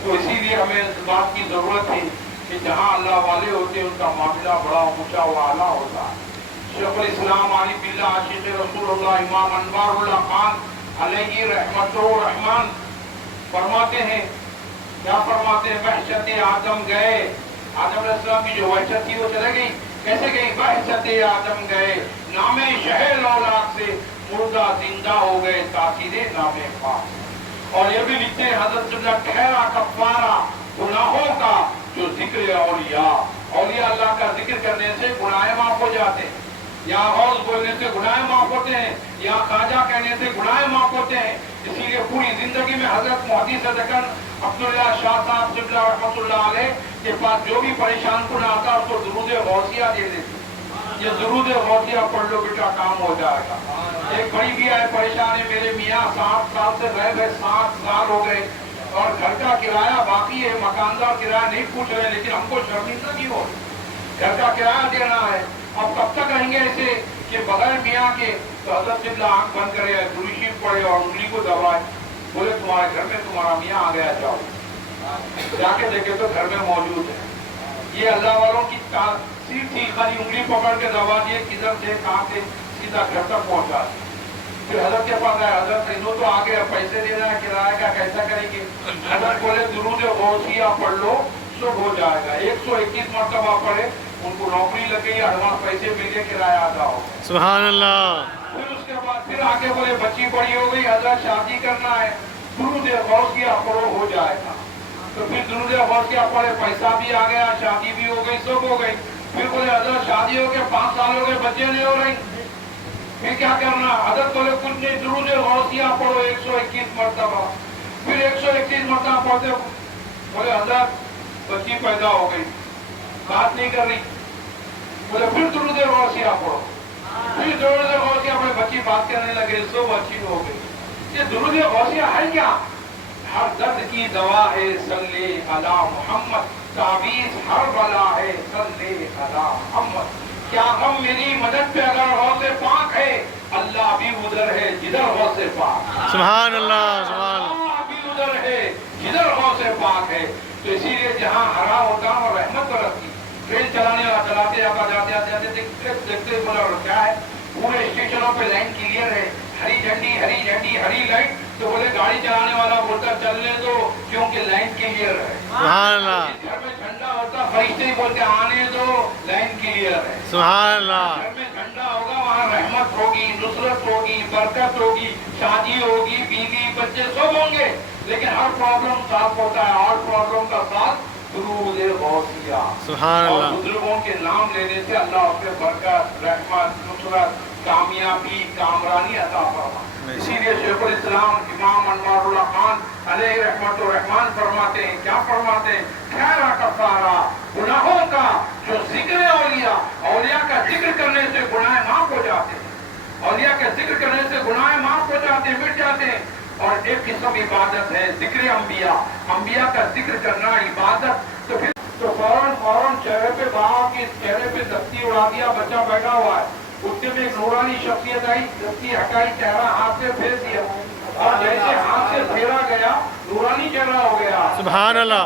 तो इसीलिए हमें इस बात की जरूरत है कि जहाँ अल्लाह वाले होते हैं उनका मामला बड़ा ऊंचा व आला होता है। शेखुल इस्लाम आलिम बिल्लाह आशिक़ रसूलुल्लाह इमाम अनवारुल्लाह खान अलैहि रहमतुर रहमान फरमाते हैं, क्या फरमाते हैं, वहशत आदम गए, आदम अलैहिस्सलाम की जो वहशत थी वो चले गई। कैसे गई? वहशत आदम गए, नामे शहर औलाद से मुर्दा जिंदा हो गए, तासीरे नामे पाक। और ये भी लिखते हैं हज़रत क़िबला ठहरा कफ़ारा गुनाहों का जो जिक्र औलिया, औलिया अल्लाह का जिक्र करने से गुनाह माफ हो जाते हैं, या गौस बोलने से गुनाह माफ होते हैं, या ख्वाजा कहने से गुनाह माफ होते हैं। इसीलिए पूरी जिंदगी में हजरत मुहद्दिस दक्कन अब्दुल्ला शाह साहब क़िबला रहमतुल्लाह अलैह के पास जो भी परेशान कुन आता उसको दुरूद गौसिया दे देते, ये दुरूद गौसिया पढ़ लो बेटा काम हो जाएगा। एक बड़ी भी आए परेशान है, मेरे मियाँ 7 साल से रह गए, 7 साल हो गए और घर का किराया बाकी है, मकानदार किराया नहीं पूछ रहे, लेकिन हमको शर्मिंदा नहीं हो, घर का किराया देना है। अब कब तक रहेंगे ऐसे कि बगैर मियाँ के? तो हज़रत क़िबला आँख बंद करे, दुरूद पढ़े और उंगली को दबाए, बोले तुम्हारे घर में तुम्हारा मियाँ आ गया, जाओ। जाके देखे तो घर में मौजूद है। ये अल्लाह वालों की तासीर थी, खाली उंगली पकड़ के दबा दिए, किधर से कहाँ से सीधा घर तक पहुँचा। फिर हजरत के पास आया, हजरत इन्हों तो आगे पैसे देना है किराया का, कैसा करेंगे? हजरत बोले दुरूद गौसिया पढ़ लो, सब हो जाएगा। 121 मरतबा पढ़े, उनको नौकरी लग गई, एडवांस पैसे मिल गए, किराया आधा हो गया। सुभान अल्लाह। फिर उसके बाद फिर आगे बोले बच्ची बड़ी हो गई, हजरत शादी करना है, दुरूद गौसिया पढ़ो, हो जाएगा। तो फिर दुरूद गौसिया पढ़े, पैसा भी आ गया, शादी भी हो गई, सब हो गई। फिर बोले हजरत शादी हो गए, 5 साल हो गए, बच्चे नहीं हो रही, फिर क्या करना? हजरत बोले कुछ नहीं, दुरूद गौसिया पढ़ो 121 मरतबा। फिर 121 मरतबा पढ़ते, बोले हजरत बच्ची पैदा हो गई, बात नहीं कर रही। बोले फिर दुरूद गौसिया पढ़ो, फिर दुरूद गौसिया पढ़े, बच्ची बात करने लगे, सब अच्छी हो गई। ये दुरूद गौसिया है क्या? हर दर्द की दवा है, सल्ले अला मोहम्मद, ताबीज हर बला है, सल्ले अला मोहम्मद। क्या हम मेरी मदद पे अगर गौसे पाक है, अल्लाह भी उधर है जिधर गौसे पाक। सुभान अल्लाह, सुभान अल्लाह। अल्लाह भी उधर है जिधर गौसे पाक है। तो इसीलिए जहाँ हरा होता है और रहमत बरसती। ट्रेन चलाने वाला चलाते जाते देखते बोला क्या है, पूरे स्टेशनों पे लाइन क्लियर है, हरी झंडी हरी झंडी हरी लाइट। तो बोले गाड़ी चलाने वाला बोलता चलने दो, क्योंकि लाइन क्लियर है। सुभान अल्लाह, घर में झंडा होता, फरिश्ते बोलते आने दो, लाइन क्लियर है। सुभान अल्लाह। घर में झंडा होगा, वहाँ रहमत होगी, नुसरत होगी, बरकत होगी, शादी होगी, बीवी बच्चे सब होंगे। लेकिन हर प्रॉब्लम सॉल्व होता है, हर प्रॉब्लम का साथ दुरूद गौसिया। सुभान और अल्लाह। बुजुर्गों के नाम लेने से अल्लाह अपने बरकत, रहमत, नुसरत, कामयाबी, कामरानी अता फरमा। इसीलिए शेखुल इस्लाम इमाम अनवारुल्लाह खान अलैहि रहमतुर रहमान फरमाते हैं, क्या फरमाते हैं? खैरा कफारा गुनाहों का जो जिक्र औलिया, औलिया का जिक्र करने से गुनाह माफ हो जाते हैं। औलिया का जिक्र करने से गुनाह माफ हो जाते हैं, मिट जाते हैं। और एक किस्म इबादत है जिक्र अंबिया, अंबिया का जिक्र करना इबादत। तो फिर तो फौरन चेहरे पे बाबा के चेहरे पे दस्ती उड़ा दिया, बच्चा बैठा हुआ है, उतने में एक नूरानी शख्सियत आई, दस्ती हटाई, चेहरा हाथ से फेर दिया, और जैसे हाथ से फेरा गया नूरानी चेहरा हो गया। सुभान अल्लाह।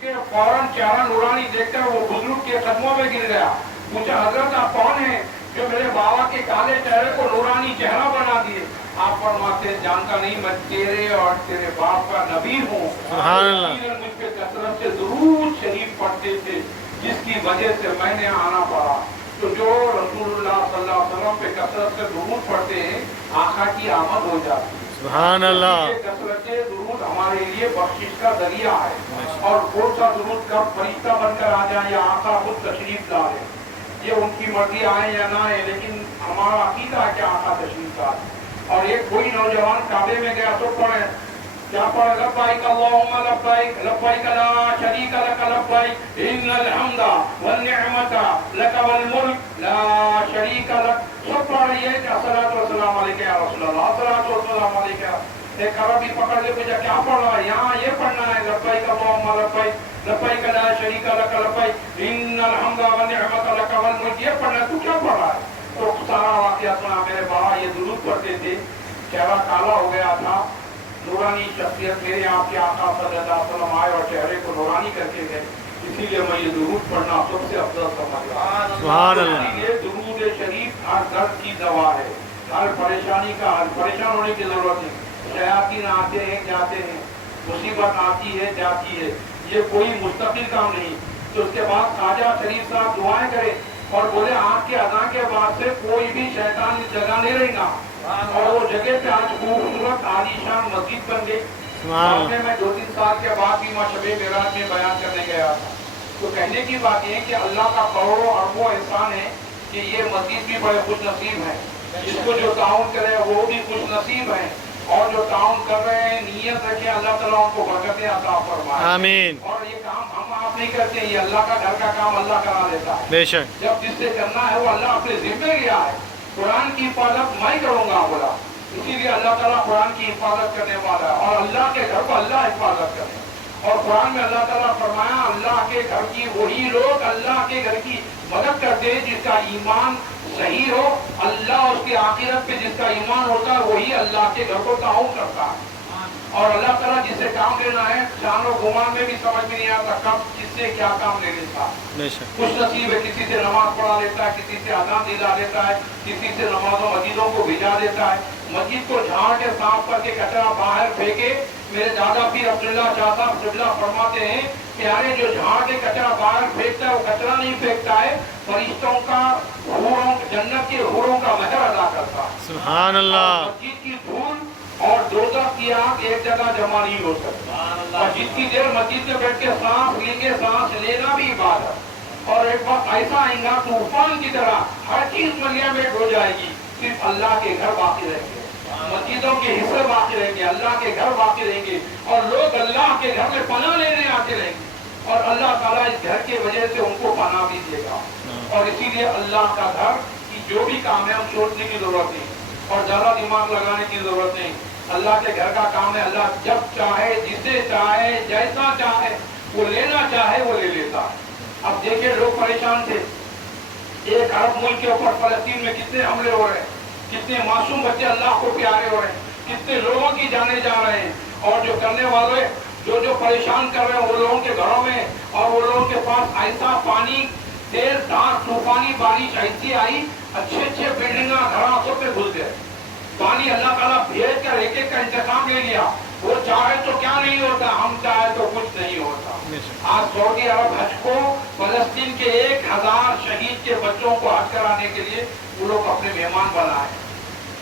के फौरन चेहरा नूरानी देखकर वो बुजुर्ग के कदमों में गिर गया, पूछा हजरत आप कौन है जो मेरे बाबा के काले चेहरे को नूरानी चेहरा बना दिए? आप फरमाते जानता नहीं, मैं तेरे और तेरे बाप का नबी हूँ। सुभान अल्लाह। मुझ पे कसरत से दुरूद शरीफ पढ़ते थे, जिसकी वजह से मैंने आना पड़ा। तो जो रसूलुल्लाह सल्लल्लाहु अलैहि वसल्लम पे कसरत से दुरूद पढ़ते हैं, आका की आमद हो जाती है। सुभान अल्लाह। कसरत दुरूद हमारे लिए बख्शिश का जरिया है। और कौन सा दुरूद कब फरिश्ता बनकर आ जाए या आका खुद तशरीफ ला ले, ये उनकी मर्जी आए या ना आए, लेकिन हमारा अकीदा है कि आका तशरीफ ला ले। और एक कोई नौजवान काबे में गया तो पढ़े, क्या पढ़े? लब्बाइक अल्लाहुम्मा लब्बाइक, लब्बाइक ला शरीका लक लब्बाइक, इन्नल हम्दा वन निअमता लक वल मुल्क ला शरीका लक। सब पढ़ रही है कि अस्सलातु वस्सलामु अलैका या रसूलल्लाह, अस्सलातु वस्सलामु अलैका। एक अरबी पकड़ ले, पूछा क्या पढ़ रहा है? यहाँ ये पढ़ना है, लब्बाइक अल्लाहुम्मा लब्बाइक, लब्बाइक ला शरीका लक लब्बाइक, इन्नल हम्दा वन निअमता लक वल मुल्क, ये पढ़ना है। तू क्या पढ़ रहा है? तो सारा वाकया सुना, मेरे बाबा ये दुरूद पढ़ते थे, चेहरा काला हो गया था, नूरानी शख्सियत मेरे आपके आका सल्लल्लाहु अलैहि वसल्लम आए और चेहरे को नूरानी करके गए, इसीलिए मैं ये दुरूद पढ़ना सबसे अफजल समझ रहा हूँ। ये दुरूद शरीफ हर दर्द की दवा है, हर परेशानी का, हर परेशान होने की जरूरत नहीं। शयातीन आते हैं जाते हैं, मुसीबत आती है जाती है, ये कोई मुस्तकिल काम नहीं। तो उसके बाद ख्वाजा शरीफ साहब दुआएं करें और बोले आँख के अदा के बाद से कोई भी शैतान इस जगह नहीं रहेगा। और वो जगह पे आज खूबसूरत आलीशान मस्जिद बन गई। सामने मैं 2-3 साल के बाद भी वहाँ शबे मेराज में बयान करने गया था। तो कहने की बात ये है कि अल्लाह का करोड़ों अरबों एहसान है कि ये मस्जिद भी बड़े खुश नसीब है, जिसको जो ताउन करे वो भी खुश नसीब है, और जो ताउन कर रहे हैं नियत रखे अल्लाह ताला उनको बरकतें अता फरमाए। आमीन। और ये काम हम आप नहीं करते, ये अल्लाह का घर का काम अल्लाह करा देता है। बेशक। जब जिससे करना है वो अल्लाह अपने जिम्मे लिया है। कुरान की हिफाजत मैं करूंगा बोला, इसीलिए अल्लाह ताला कुरान की हिफाजत करने वाला है, और अल्लाह के घर को अल्लाह हिफाजत करे। और कुरान में अल्लाह ताला फरमाया अल्लाह के घर की वही लोग अल्लाह के घर की मदद करते हैं जिसका ईमान सही हो, अल्लाह उसकी आखिरत पे जिसका ईमान होता है वही अल्लाह के घर को ताउन करता है। और अल्लाह ताला जिससे काम लेना है, शान और गुमान में भी समझ में नहीं आता कब किससे क्या काम ले लेता है। कुछ नसीब है, किसी से नमाज पढ़ा लेता है, किसी से अज़ान दिला देता है, किसी से नमाजों मस्जिदों को भिजा देता है, मस्जिद को झाड़ के साफ करके कचरा बाहर फेंके। मेरे दादा पीर अब्दुल्ला शाह साहब किबला फरमाते हैं प्यारे जो झाड़ के कचरा बाहर फेंकता है वो कचरा नहीं फेंकता है, फरिश्तों का हूरों जन्नत के हूरों का महर अदा करता है। सुभान अल्लाह। मस्जिद की धूल और दोज़ख की आग एक जगह जमा नहीं हो सकती। और जितनी देर मस्जिद में बैठ के सांस लेंगे, सांस लेना भी इबादत। और एक वक्त ऐसा आएगा तूफान की तरह हर चीज दुनिया में हो जाएगी, सिर्फ अल्लाह के घर बाकी रहेंगे, मस्जिदों के हिस्से बाकी रहेंगे, अल्लाह के घर बाकी रहेंगे और लोग अल्लाह के घर में पनाह लेने आते रहेंगे और अल्लाह ताला इस घर के वजह से उनको पनाह भी देगा। और इसीलिए अल्लाह का घर की जो भी काम है हम सोचने की जरूरत नहीं और ज्यादा दिमाग लगाने की जरूरत नहीं। अल्लाह के घर का काम है, अल्लाह जब चाहे, जिसे चाहे, जैसा चाहे, वो लेना चाहे वो ले लेता है। अब देखिए लोग परेशान थे, एक अरब मुल्क के ऊपर फलस्तीन में कितने हमले हो रहे हैं, कितने मासूम बच्चे अल्लाह को प्यारे हो रहे हैं, कितने लोगों की जाने जा रहे हैं। और जो करने वाले जो परेशान कर रहे हैं वो लोगों के घरों में और वो लोगों के पास ऐसा पानी, तेज धार तूफानी बारिश ऐसी आई, अच्छे अच्छे बिल्डिंग घरासों पे घुस गए। पानी अल्लाह ताला भेज कर एक एक का इंतजाम ले लिया। वो चाहे तो क्या नहीं होता, हम चाहे तो कुछ नहीं होता। आज सऊदी अरब हज को फलस्तीन के 1000 शहीद के बच्चों को हज कराने के लिए वो लोग अपने मेहमान बनाए।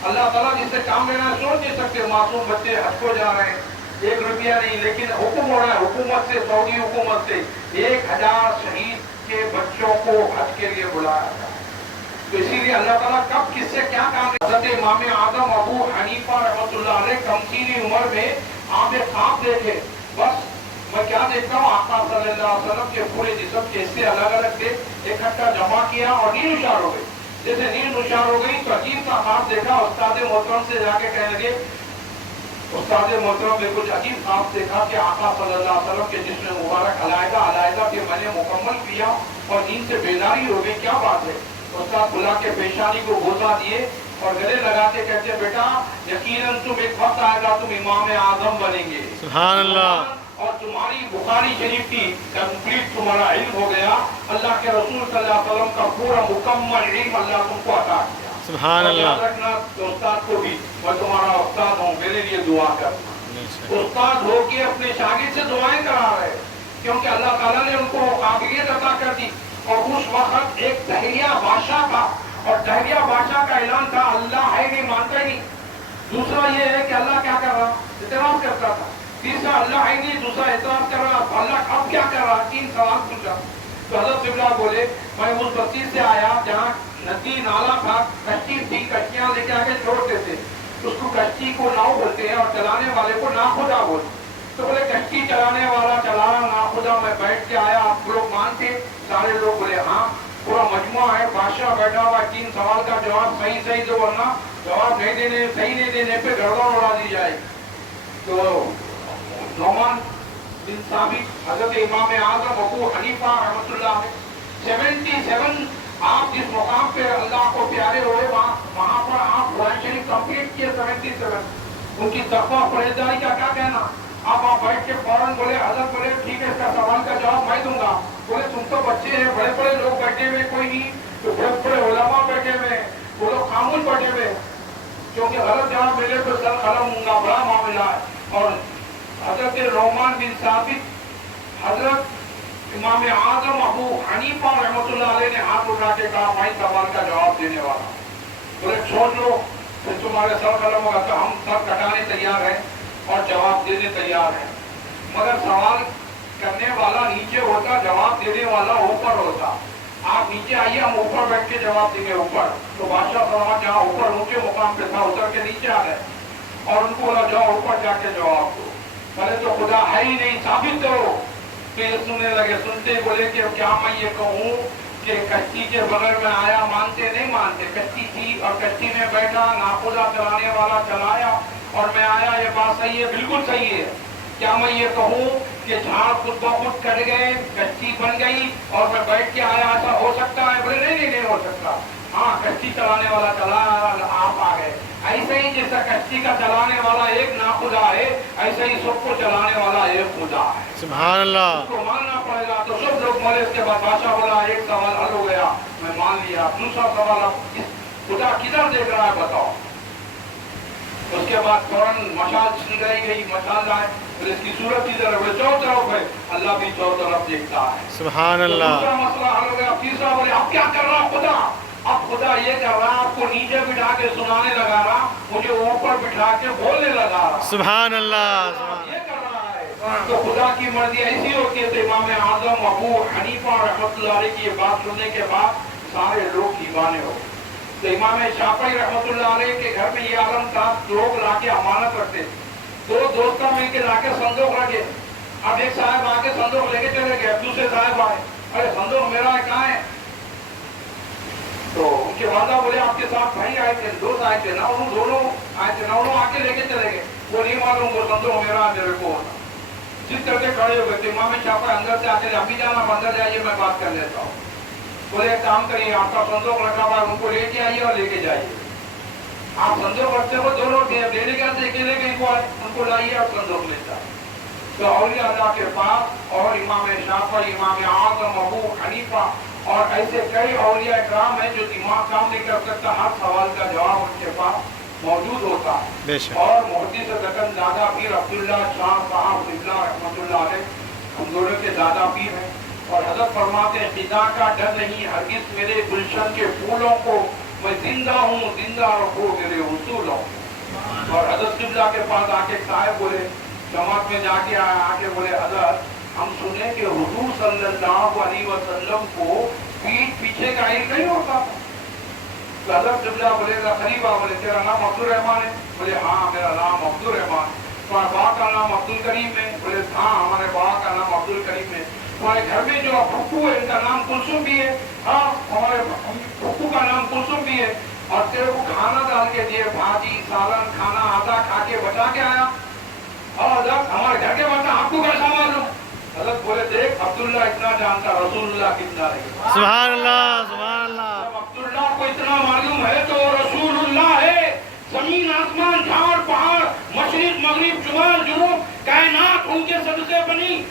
अल्लाह ताला जिससे काम लेना सोच नहीं सकते, मासूम बच्चे हज को जा रहे हैं, 1 रुपया नहीं, लेकिन हुक्म हो रहा है हुकूमत से, सऊदी हुकूमत से 1000 शहीद के बच्चों को हज के लिए बुलाया था। तो इसीलिए अल्लाह ताला कब किससे क्या काम। हज़रत इमाम आज़म अबू हनीफा रहमतुल्लाह अलैह कमसीनी उम्र में आप एक ख्वाब देखे। बस मैं क्या देखता हूँ, आका सल्लल्लाहु अलैहि वसल्लम के पूरे जिस्म के हिस्से अलग अलग थे, इकट्ठा जमा किया और नींद उशार हो गई। जैसे नींद उशार हो गई तो अजीब सा ख्वाब देखा। उस्ताद मोहतरम से जाके कहने लगे, उस्ताद मोहतरम ने कुछ अजीब ख्वाब देखा कि आका सल्लल्लाहु अलैहि वसल्लम के जिस्म मुबारक अलग के मैंने मुकम्मल किया और नींद से बेदारी हो गई, क्या बात है। उस्ताद बुला के पेशानी को बोसा दिए और गले लगाते कहते बेटा यकीनन तुम एक वक्त आएगा तुम इमाम आजम बनेंगे, सुभान अल्लाह। और तुम्हारी बुखारी शरीफ की कंप्लीट तुम्हारा इल्म हो गया। अल्लाह के रसूल सल्लल्लाहु अलैहि वसल्लम का पूरा मुकम्मल इल्म अल्लाह तुमको अता किया। सुभान अल्लाह। याद रखना उस्ताद को भी, मैं तुम्हारा उस्ताद हूँ, मेरे लिए दुआ करना। उस्ताद हो के अपने शागिर्द से दुआएं करा रहे, क्योंकि अल्लाह ताला ने उनको काबिलियत अता कर दी। और उस वक्त एक दहरिया बादशाह था और दहरिया बादशाह का ऐलान था अल्लाह है नहीं, मानता ही नहीं। दूसरा ये है कि अल्लाह क्या कर रहा, इतराज करता था। तीसरा अल्लाह है नहीं, दूसरा इतराज कर रहा, अल्लाह अब क्या कर रहा, 3 सवाल पूछा। तो हज़रत क़िबला बोले मैं उस बस्ती से आया जहाँ नदी नाला था, कश्ती थी, कश्तियाँ लेके आके छोड़ते थे, उसको कश्ती को नाव बोलते हैं और चलाने वाले को नाखुदा बोलते। तो बोले कश्ती चलाने वाला चला रहा, नाखुदा मैं बैठ के आया, आप लोग मानते? सारे लोग बोले हाँ। पूरा मजमुआ है, बादशाह बैठा हुआ, 3 सवाल का जवाब सही सही दो वरना जवाब नहीं देने, सही नहीं देने पे गर्दन उड़ा दी जाएगी। तो नौमान बिन साबित हजरत इमाम आज़म अबू हनीफा रहमतुल्लाह 77 आप जिस मुकाम पे अल्लाह को प्यारे हुए वहाँ पर आप कुरान शरीफ कंप्लीट किए 77। उनकी तकवा परहेजगारी का क्या कहना। आप बैठ के फौरन बोले, हजरत बोले ठीक है इसका सवाल का जवाब मैं दूंगा। बोले तुम तो बच्चे हैं, बड़े बड़े लोग बैठे हुए कोई नहीं, तो बड़े बड़े उलमा बैठे हुए, वो लोग खामोश बैठे हुए, क्योंकि गलत जवाब मिले तो सर कलम होगा, बड़ा मामला है। और हजरत नौमान बिन साबित, हजरत इमाम आज़म अबू हनीफा रहमतुल्लाह अलैह ने हाथ उठा के कहा मैं सवाल का जवाब देने वाला। बोले सोच लो फिर तुम्हारे सर कलम होगा। तो हम सर कटाने तैयार हैं और जवाब देने तैयार है, मगर सवाल करने वाला नीचे होता, जवाब देने वाला ऊपर होता। आप नीचे आइए, हम ऊपर बैठ के जवाब देंगे ऊपर। तो बादशाह फरमा जहाँ ऊपर ऊंचे मुकाम पे था उतर के नीचे आ गए और उनको बोला जाओ ऊपर जाके जवाब दो। बोले तो खुदा है ही नहीं, साबित करो। तो ये सुनने लगे, सुनते बोले कि क्या मैं ये कहूँ कि कश्ती के बगल में आया, मानते नहीं मानते, कश्ती थी और कश्ती में बैठा, नाखुदा चलाने वाला चलाया और मैं आया, ये बात सही है, बिल्कुल सही है। क्या मैं ये कहूँ कि झाड़ खुद ब खुद कट गए, कश्ती बन गई और मैं बैठ के आया, ऐसा हो सकता है? बोले नहीं हो सकता। हाँ, कश्ती चलाने वाला चला, आप आ गए। ऐसे ही जैसा कश्ती का चलाने वाला एक नाखुदा है, ऐसे ही सबको चलाने वाला एक खुदा है। सुभान अल्लाह। उसको मानना पड़ेगा। तो सब लोग बोले, इसके बाद बादशाह बोला एक सवाल हल हो गया, मैं मान लिया। दूसरा सवाल, अब इस खुदा किधर देख रहा है बताओ। اس کے بعد فوراً مشال سلگائی گئی، مشال لائے، پھر اس کی صورت کی طرف چاروں طرف ہے، اللہ بھی چاروں طرف دیکھتا ہے۔ سبحان تو اللہ، دوسرا مسئلہ حل ہو گیا۔ تیسرا بولے اب کیا کر رہا خدا؟ اب خدا یہ کر رہا آپ کو نیچے بٹھا کے سنانے لگا رہا، مجھے اوپر بٹھا کے بولنے لگا رہا۔ سبحان اللہ، یہ کر رہا ہے۔ تو خدا کی مرضی ایسی ہوتی ہے۔ تو امام اعظم ابو حنیفہ رحمۃ اللہ علیہ کی یہ بات سننے کے بعد سارے لوگ دیوانے ہو گئے۔ تو امام شافعی رحمۃ اللہ علیہ کے گھر میں یہ عالم تھا، لوگ لا کے امانت رکھتے، دو دوستوں مل کے لا کے صندوق رکھے۔ اب ایک صاحب آ کے صندوق لے کے چلے گئے، دوسرے صاحب آئے، ارے صندوق میرا ہے کہاں ہے؟ تو ان کے والدہ بولے آپ کے ساتھ بھائی آئے تھے، دوست آئے تھے نا، انہوں دونوں آئے تھے نا، انہوں آ کے لے کے چلے گئے، وہ نہیں معلوم وہ صندوق میرا میرے کو ہوتا۔ جس کر کے کھڑے ہو گئے تو امام شافعی اندر سے آتے ابھی جانا اندر جائیے میں بات کر لیتا ہوں۔ بولے ایک کام کریے، آپ کا صندوق رکھا ہوا ہے، ان کو لے کے آئیے اور لے کے جائیے۔ آپ صندوق رکھتے ہو دونوں لینے کے آتے اکیلے کے ان کو لائیے اور صندوق لے جائیے۔ تو اولیاء اللہ کے پاس اور امام شافعی، امام اعظم ابو حنیفہ اور ایسے کئی اولیاء اکرام ہیں جو دماغ کام نہیں کر سکتا، ہر سوال کا جواب ان کے پاس موجود ہوتا ہے۔ بے شک، اور محدث دکن دادا پیر عبداللہ شاہ صاحب قبلہ رحمۃ اللہ علیہ ہم دونوں کے دادا پیر ہیں، اور حضرت فرماتے ہیں خدا کا ڈر نہیں، ہرگز میرے گلشن کے پھولوں کو میں زندہ ہوں، زندہ رکھو میرے اصولوں۔ اور حضرت قبلہ کے پاس آ کے صاحب بولے، جماعت میں جا کے آ کے بولے حضرت ہم سنے کہ حضور صلی اللہ علیہ وسلم کو پیٹھ پیچھے کا علم نہیں ہوتا تھا۔ تو حضرت قبلہ بولے گا خلیفہ بولے تیرا نام عبد الرحمان ہے؟ بولے ہاں میرا نام عبد الرحمان۔ تمہارے باپ کا نام عبد الکریم ہے؟ بولے ہاں ہمارے باپ کا نام عبد الکریم ہے۔ تمہارے گھر میں جو پھپھو ہے ان کا نام کلثوم بھی ہے؟ ہاں ہمارے پھپھو کا نام کلثوم بھی ہے۔ اور تیرے کو کھانا ڈال کے دیے، بھاجی سالن کھانا آدھا کھا کے بچا کے آیا؟ اور حضرت ہمارے گھر کے بچا آپ کو کیسا معلوم؟ حضرت بولے دیکھ عبداللہ اتنا جانتا، رسول اللہ کتنا رہے۔ سبحان اللہ، سبحان اللہ، جب عبداللہ کو اتنا معلوم ہے تو رسول اللہ ہے۔ زمین آسمان جھاڑ پہاڑ مشرق مغرب شمال جنوب کائنات ان کے صدقے بنی،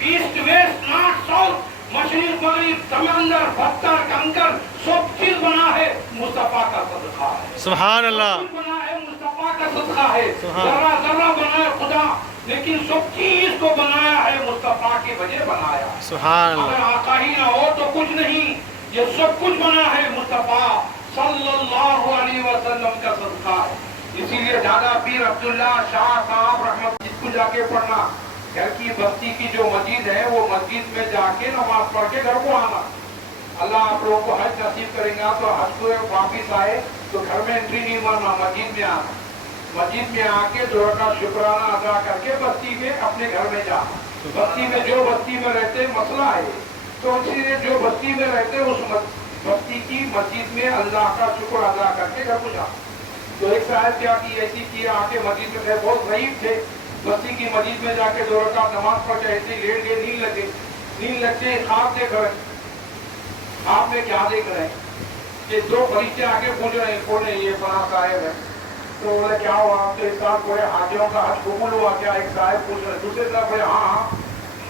ایسٹ ویسٹ نارتھ ساؤتھ مشرق مغرب سمندر پتھر کنکر سب چیز بنا ہے مصطفیٰ کا صدقہ ہے۔ سبحان اللہ، سب چیز بنا ہے مصطفیٰ کا صدقہ ہے۔ سبحان ذرہ ذرہ بنا ہے خدا، لیکن سب چیز کو بنایا ہے مصطفیٰ کی وجہ بنایا۔ سبحان اللہ، اگر آقا ہی نہ ہو تو کچھ نہیں، یہ سب کچھ بنا ہے مصطفیٰ صلی اللہ علیہ وسلم کا صدقہ ہے۔ اسی لیے دادا پیر عبداللہ شاہ صاحب رحمت جس کو جا کے پڑھنا، گھر کی بستی کی جو مسجد ہے وہ مسجد میں جا کے نماز پڑھ کے گھر کو آنا۔ اللہ آپ لوگوں کو حج نصیب کریں گا تو حج کو واپس آئے تو گھر میں انٹری نہیں مارنا، مسجد میں آنا، مسجد میں آ کے 2 رکعت شکرانہ ادا کر کے بستی میں اپنے گھر میں جانا۔ بستی میں جو بستی میں رہتے مسئلہ ہے، تو اسی لیے جو بستی میں رہتے اس بستی کی مسجد میں اللہ کا شکر ادا کر کے گھر کو جانا۔ تو ایک صاحب کیا کی ایسی کیا آ کے مسجد میں تھے، بہت غریب تھے، بستی کی مسجد میں جا کے 2 رکعت نماز پڑھ کے ایسے لیٹ گئے، نیند لگے، نیند لگتے خواب دیکھ رہے۔ خواب میں کیا دیکھ رہے ہیں کہ 2 فرشتے آگے پوچھ رہے ہیں، کون ہے یہ؟ فلاں صاحب ہے۔ تو بولے کیا ہوا؟ آپ تو اس سال پورے حاجیوں کا حج قبول ہوا کیا؟ ایک صاحب پوچھ رہے، دوسرے طرف بولے ہاں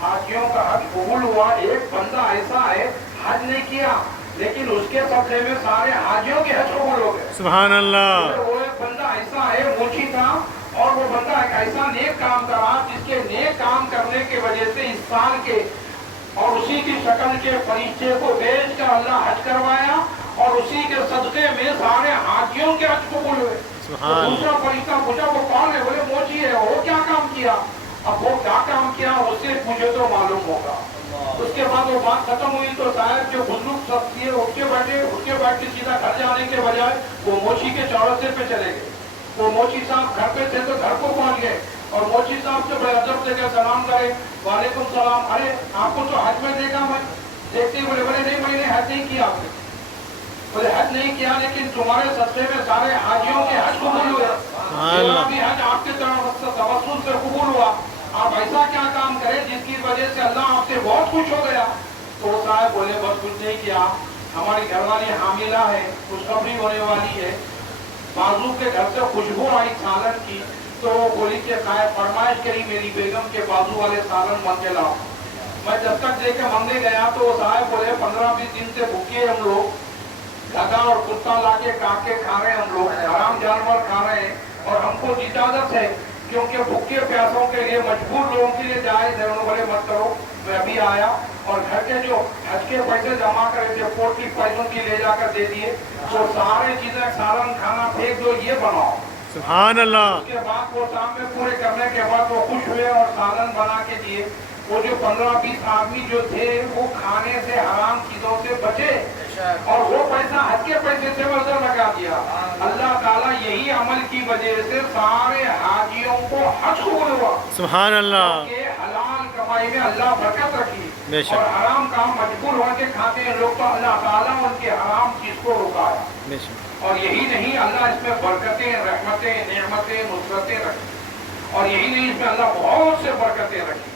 حاجیوں کا حج قبول ہوا، ایک بندہ ایسا ہے حج نہیں کیا لیکن اس کے صدقے میں سارے حاجیوں کے حج قبول ہو گئے۔ سبحان اللہ، وہ ایک بندہ ایسا ہے موچی تھا، اور وہ بندہ ایک ایسا نیک کام کرا جس کے نیک کام کرنے کی وجہ سے اس سال کے اور اسی کی شکل کے فرشتے کو بھیج کر اللہ حج کروایا، اور اسی کے صدقے میں سارے حاجیوں کے حج قبول ہوئے۔ دوسرا فرشتہ پوچھا وہ کون ہے؟ بولے موچی ہے۔ وہ کیا کام کیا؟ اب وہ کیا کام کیا اس سے پوچھے تو معلوم ہوگا۔ اس کے بعد وہ بات ختم ہوئی تو صاحب جو بزرگ سب تھے اٹھ کے بیٹھ کے سیدھا گھر جانے کے بجائے وہ موچی کے چوراہے پہ چلے گئے۔ وہ موچی صاحب گھر پہ تھے تو گھر کو پہنچ گئے، اور موچی صاحب سے بڑے ادب سے سلام کرے، وعلیکم السلام، ارے آپ کو تو حج میں دیکھا میں، دیکھتے ہی بولے نہیں میں نے حج نہیں کیا۔ آپ نے بولے حج نہیں کیا لیکن تمہارے صدقے میں سارے حاجیوں کے حج قبول ہوئے، میرا بھی حج آپ کے طرف توسل سے قبول ہوا، آپ ایسا کیا کام کریں جس کی وجہ سے اللہ آپ سے بہت خوش ہو گیا؟ تو وہ صاحب بولے بس کچھ نہیں کیا، ہماری گھر والی حاملہ ہے، خوشخبری ہونے والی ہے، بازو کے گھر سے خوشبو آئی سالن کی، تو وہ بولی کہ فرمائش کری میری بیگم کے بازو والے سالن من کے لاؤ۔ میں جب تک دے کے منگنے گیا تو وہ صاحب بولے 15-20 دن سے بھوکے ہم لوگ، گدھا اور کتا لا کے کاٹ کے کھا رہے ہیں، ہم لوگ حرام جانور کھا رہے ہیں، और हमको इजाजत है, क्योंकि भूखे प्यासों के लिए मजबूर लोगों के लिए जायज है। उन्होंने बोले मत करो, मैं अभी आया और घर के जो हज के पैसे जमा करे थे पोर्ट की पैसों की ले जाकर दे दिए, वो सारे चीजें सालन खाना फेंक दो, ये बनाओ। सुभान अल्लाह। उसके बाद वो शाम में पूरे करने के बाद वो खुश हुए और सालन बना के दिए। वो जो 15-20 आदमी जो थे वो खाने से हराम चीजों से बचे और वो पैसा हज के पैसे से उधर लगा दिया। अल्लाह ताला यही अमल की वजह से सारे हाजियों को हज कबूल हुआ। सुभान अल्लाह। के हलाल कमाई में अल्लाह बरकत रखी बेशक। और हराम काम मजबूर होकर खाते हैं लोग, तो अल्लाह ताला उनके हराम चीज को रुकाया। बेशक। और यही नहीं, अल्लाह इसमें बरकतें, रहमतें, नेमतें, नुसरतें रखी। और यही नहीं, इसमें अल्लाह बहुत से बरकतें रखी।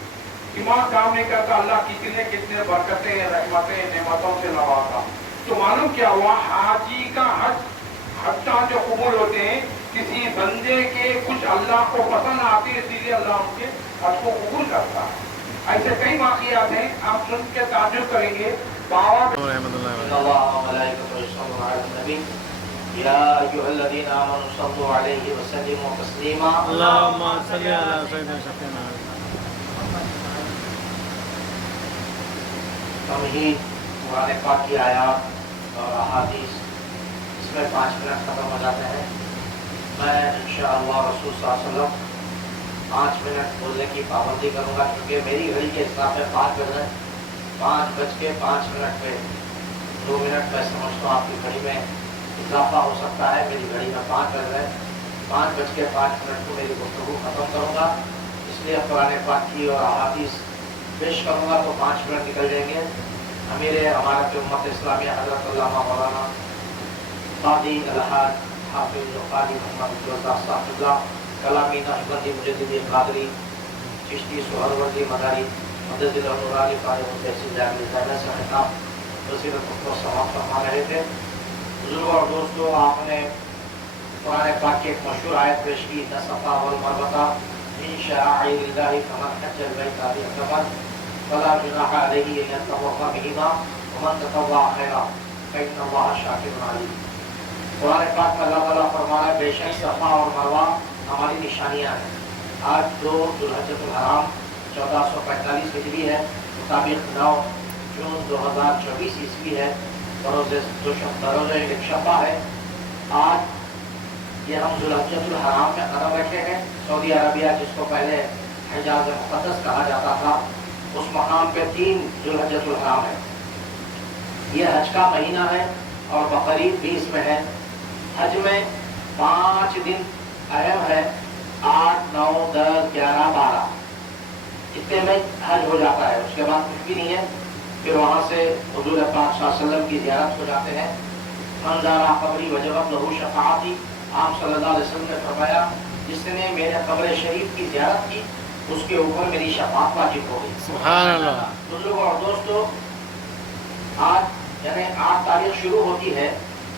दिमाग काम नहीं करता, अल्लाह कितने कितने बरकतें, रहमतें, नेमतों से नवाजा। तो मालूम क्या हुआ, हाजी का हज जो कबूल होते हैं, किसी बंदे के कुछ अल्लाह को पसंद आते हैं, इसीलिए अल्लाह उनके हज को कबूल करता है। ऐसे कई वाक़ियात हैं, आप सुन के ताज्जुब करेंगे। बाबा या अय्युहल्लज़ीना आमनू सल्लु अलैहि व सल्लिमू तस्लीमा। अल्लाहुम्मा सल्लि अला सय्यिदिना शफीना। तौहीद, कुरान पाक की आयात और अहादीस, इसमें 5 मिनट ख़त्म हो जाते हैं। मैं इंशाअल्लाह रसूल सल्लल्लाहु अलैहि वसल्लम 5 मिनट बोलने की पाबंदी करूँगा, क्योंकि मेरी घड़ी के हिसाब से 5 बज रहे हैं। 5:05 पे 2 मिनट मैं समझता हूँ आपकी घड़ी में इजाफा हो सकता है। मेरी घड़ी में 5 बज रहे हैं। 5:05 को मेरी गुफ्तगू ख़त्म करूँगा, इसलिए कुरान पाक की और अहादीस पेश करूँगा तो 5 मिनट निकल जाएंगे। अमीर हमारा उम्मत इस्लामिया हज़रत अल्लामा मौलाना कादी अलहाज हाफिज़ क़ादी मोहम्मद रज़ा साहिबुल्लाह कलामी नक्शबंदी मुजद्दिदी कादरी चिश्ती सुहरवर्दी मदारी मदद नूरानी फ़ारिग़ तहसील जागरी ज़ाहिर से खिताब वसीलत को समाप्त फरमा रहे थे। बुजुर्गों और दोस्तों, आपने कुरान पाक की एक मशहूर आयत पेश की, न सफ़ा वल मरवता मिन शआइरिल्लाहि फमन हज्जल बैता लिअतमर फला जुनाहा अलैहि अन यतवफ़ा बिहिमा वमन ततव्वा खैरा फइन्नल्लाह शाकिरुन अलीम। कुरान पाक में अल्लाह ताला फरमाया, बेशक सफ़ा और मरवा हमारी निशानियाँ हैं। आज 2 ज़ुल्हज्जतुल हराम 1445 हिजरी है, मुताबिक 9 जून 2024 ईस्वी है, बरोज़े एक शफ़ा है। आज ये हम ज़ुल्हज्जतुल हराम में कदम रखे हैं। सऊदी अरबिया, जिसको पहले हिजाज़ मुक़द्दस कहा जाता था, उस मकाम पे 3 ज़ुल्हज्जतुल हराम है। ये हज का महीना है और बकरीद भी इसमें है। हज में 5 दिन अहम है, 8, 9, 10, 11, 12 इतने में हज हो जाता है। उसके बाद कुछ भी नहीं है। फिर वहाँ से हुज़ूर पाक सल्लल्लाहु अलैहि वसल्लम की ज़ियारत हो जाते हैं। मंज़ारा कब्री वजबत लहू शफ़ाअती, आप सल्लल्लाहु अलैहि वसल्लम ने फरमाया, जिसने मेरे कब्र शरीफ की ज़ियारत की उसके ऊपर मेरी शफ़ाअत वाजिब हो गई। सुभान अल्लाह। बुजुर्गों और दोस्तों, आज यानी 8 तारीख शुरू होती है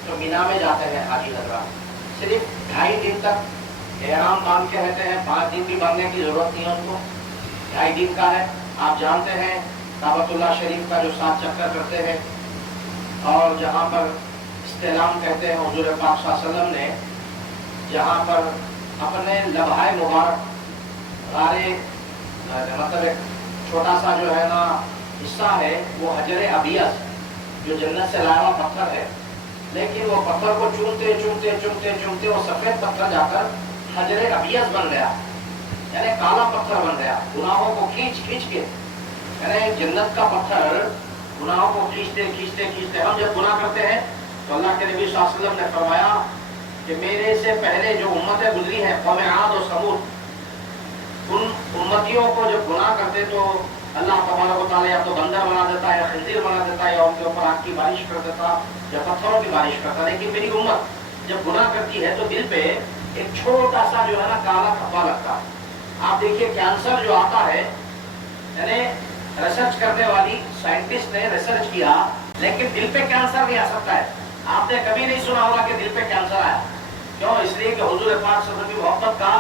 तो मीना में जाते हैं हाजी हज़रात। सिर्फ 2.5 दिन तक एहराम बांध के रहते हैं। 5 दिन भी बांधने की ज़रूरत नहीं है उनको, 2.5 दिन का है। आप जानते हैं काबतुल्लाह शरीफ का जो 7 चक्कर करते हैं और जहाँ पर इस्तिलाम कहते हैं, हुज़ूर पाक सल्लल्लाहु अलैहि वसल्लम ने जहाँ पर अपने लम्हाए मुबारक गारे मतलब एक छोटा सा जो है ना हिस्सा है, वो हजर अबियस जो जन्नत से लाया हुआ पत्थर है, लेकिन वो पत्थर को चूमते चूमते चूमते चूमते वो सफ़ेद पत्थर जाकर हजर अबियस बन गया, यानी काला पत्थर बन गया। गुनाहों को खींच खींच के, यानी जन्नत का पत्थर गुनाहों को खींचते खींचते खींचते, हम जब गुनाह करते हैं तो अल्लाह के नबी सल्लल्लाहु अलैहि वसल्लम ने फरमाया कि मेरे से पहले जो उम्मतें गुजरी हैं, कौम आद और समूद, उन उम्मतियों को जब गुनाह करते तो अल्लाह तबारक व तआला या तो बंदर बना देता है या खंजीर बना देता है या उनके ऊपर आग की बारिश कर देता या पत्थरों की बारिश करता। लेकिन मेरी उम्मत जब गुनाह करती है तो दिल पे एक छोटा सा जो है ना काला धब्बा लगता है। आप देखिए कैंसर जो आता है, यानी रिसर्च करने वाली साइंटिस्ट ने रिसर्च किया, लेकिन दिल पे कैंसर नहीं आ सकता है। आपने कभी नहीं सुना होगा कि दिल पे कैंसर आया। क्यों? इसलिए कि हुजूर पाक सल्लल्लाहु अलैहि वसल्लम की मोहब्बत का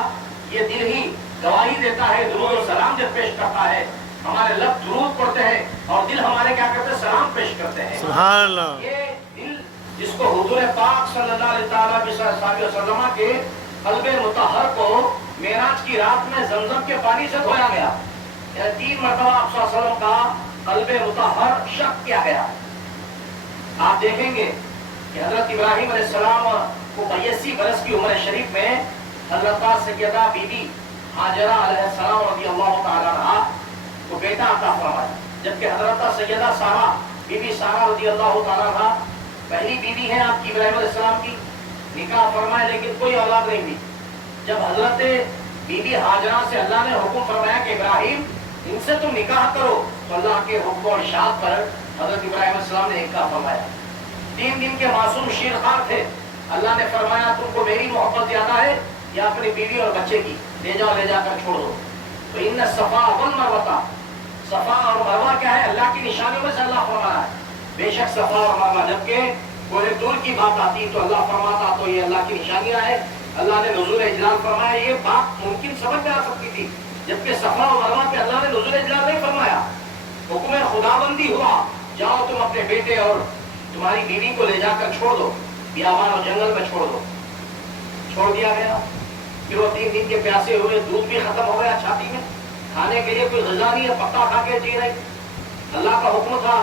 ये दिल ही गवाही देता है। दुरूद और सलाम जब पेश करता है, हमारे लफ्ज़ दुरूद पढ़ते हैं और दिल हमारे क्या करते हैं, सलाम पेश करते हैं। सुभान अल्लाह। ये दिल जिसको हुजूर पाक सल्लल्लाहु अलैहि वसल्लम के قلب مطہر کو معراج کی رات میں زمزم کے پانی سے دھویا گیا. 3 مرتبہ آپ صلی اللہ علیہ وسلم کا قلب مطہر شک کیا گیا. آپ دیکھیں گے کہ حضرت ابراہیم علیہ السلام کو 82 برس کی عمر شریف میں حضرت سیدہ بی بی ہاجرہ علیہ السلام رضی اللہ تعالیٰ عنہا کو بیٹا عطا فرمایا، جبکہ حضرت سیدہ سارہ بی بی سارہ رضی اللہ تعالیٰ عنہا پہلی بیوی ہے آپ کی ابراہیم علیہ السلام کی، نکاح فرمایا لیکن کوئی اولاد نہیں ہوئی. جب حضرت بی بی ہاجرہ سے اللہ نے حکم فرمایا کہ ابراہیم ان سے تم نکاح کرو، تو اللہ کے حکم و ارشاد پر حضرت ابراہیم علیہ السلام نے نکاح فرمایا. 3 دن کے معصوم شیرخوار تھے. اللہ نے فرمایا تم کو میری محبت زیادہ ہے یا اپنی بیوی اور بچے کی؟ لے جا کر چھوڑ دو. تو ان صفا والمروہ، صفا اور مروہ کیا ہے؟ اللہ کی نشانیوں میں سے اللہ فرمایا ہے. بے شک صفا اور مروہ، جبکہ کوئی دور کی بات آتی تو اللہ فرماتا تو یہ اللہ کی نشانیاں ہیں. اللہ نے نزول اجلال فرمایا، یہ بات ممکن سمجھ میں آ سکتی تھی، جبکہ صفا اور مروہ پہ اللہ نے نزول اجلال نہیں فرمایا. حکم خداوندی ہوا، جاؤ تم اپنے بیٹے اور تمہاری بیوی کو لے جا کر چھوڑ دو، بیابان اور جنگل میں چھوڑ دو. چھوڑ دیا گیا. پھر وہ 3 دن کے پیاسے ہوئے، دودھ بھی ختم ہو گیا چھاتی میں، کھانے کے لیے کوئی غذا نہیں ہے، پکا کھا کے جی رہی. اللہ کا حکم تھا.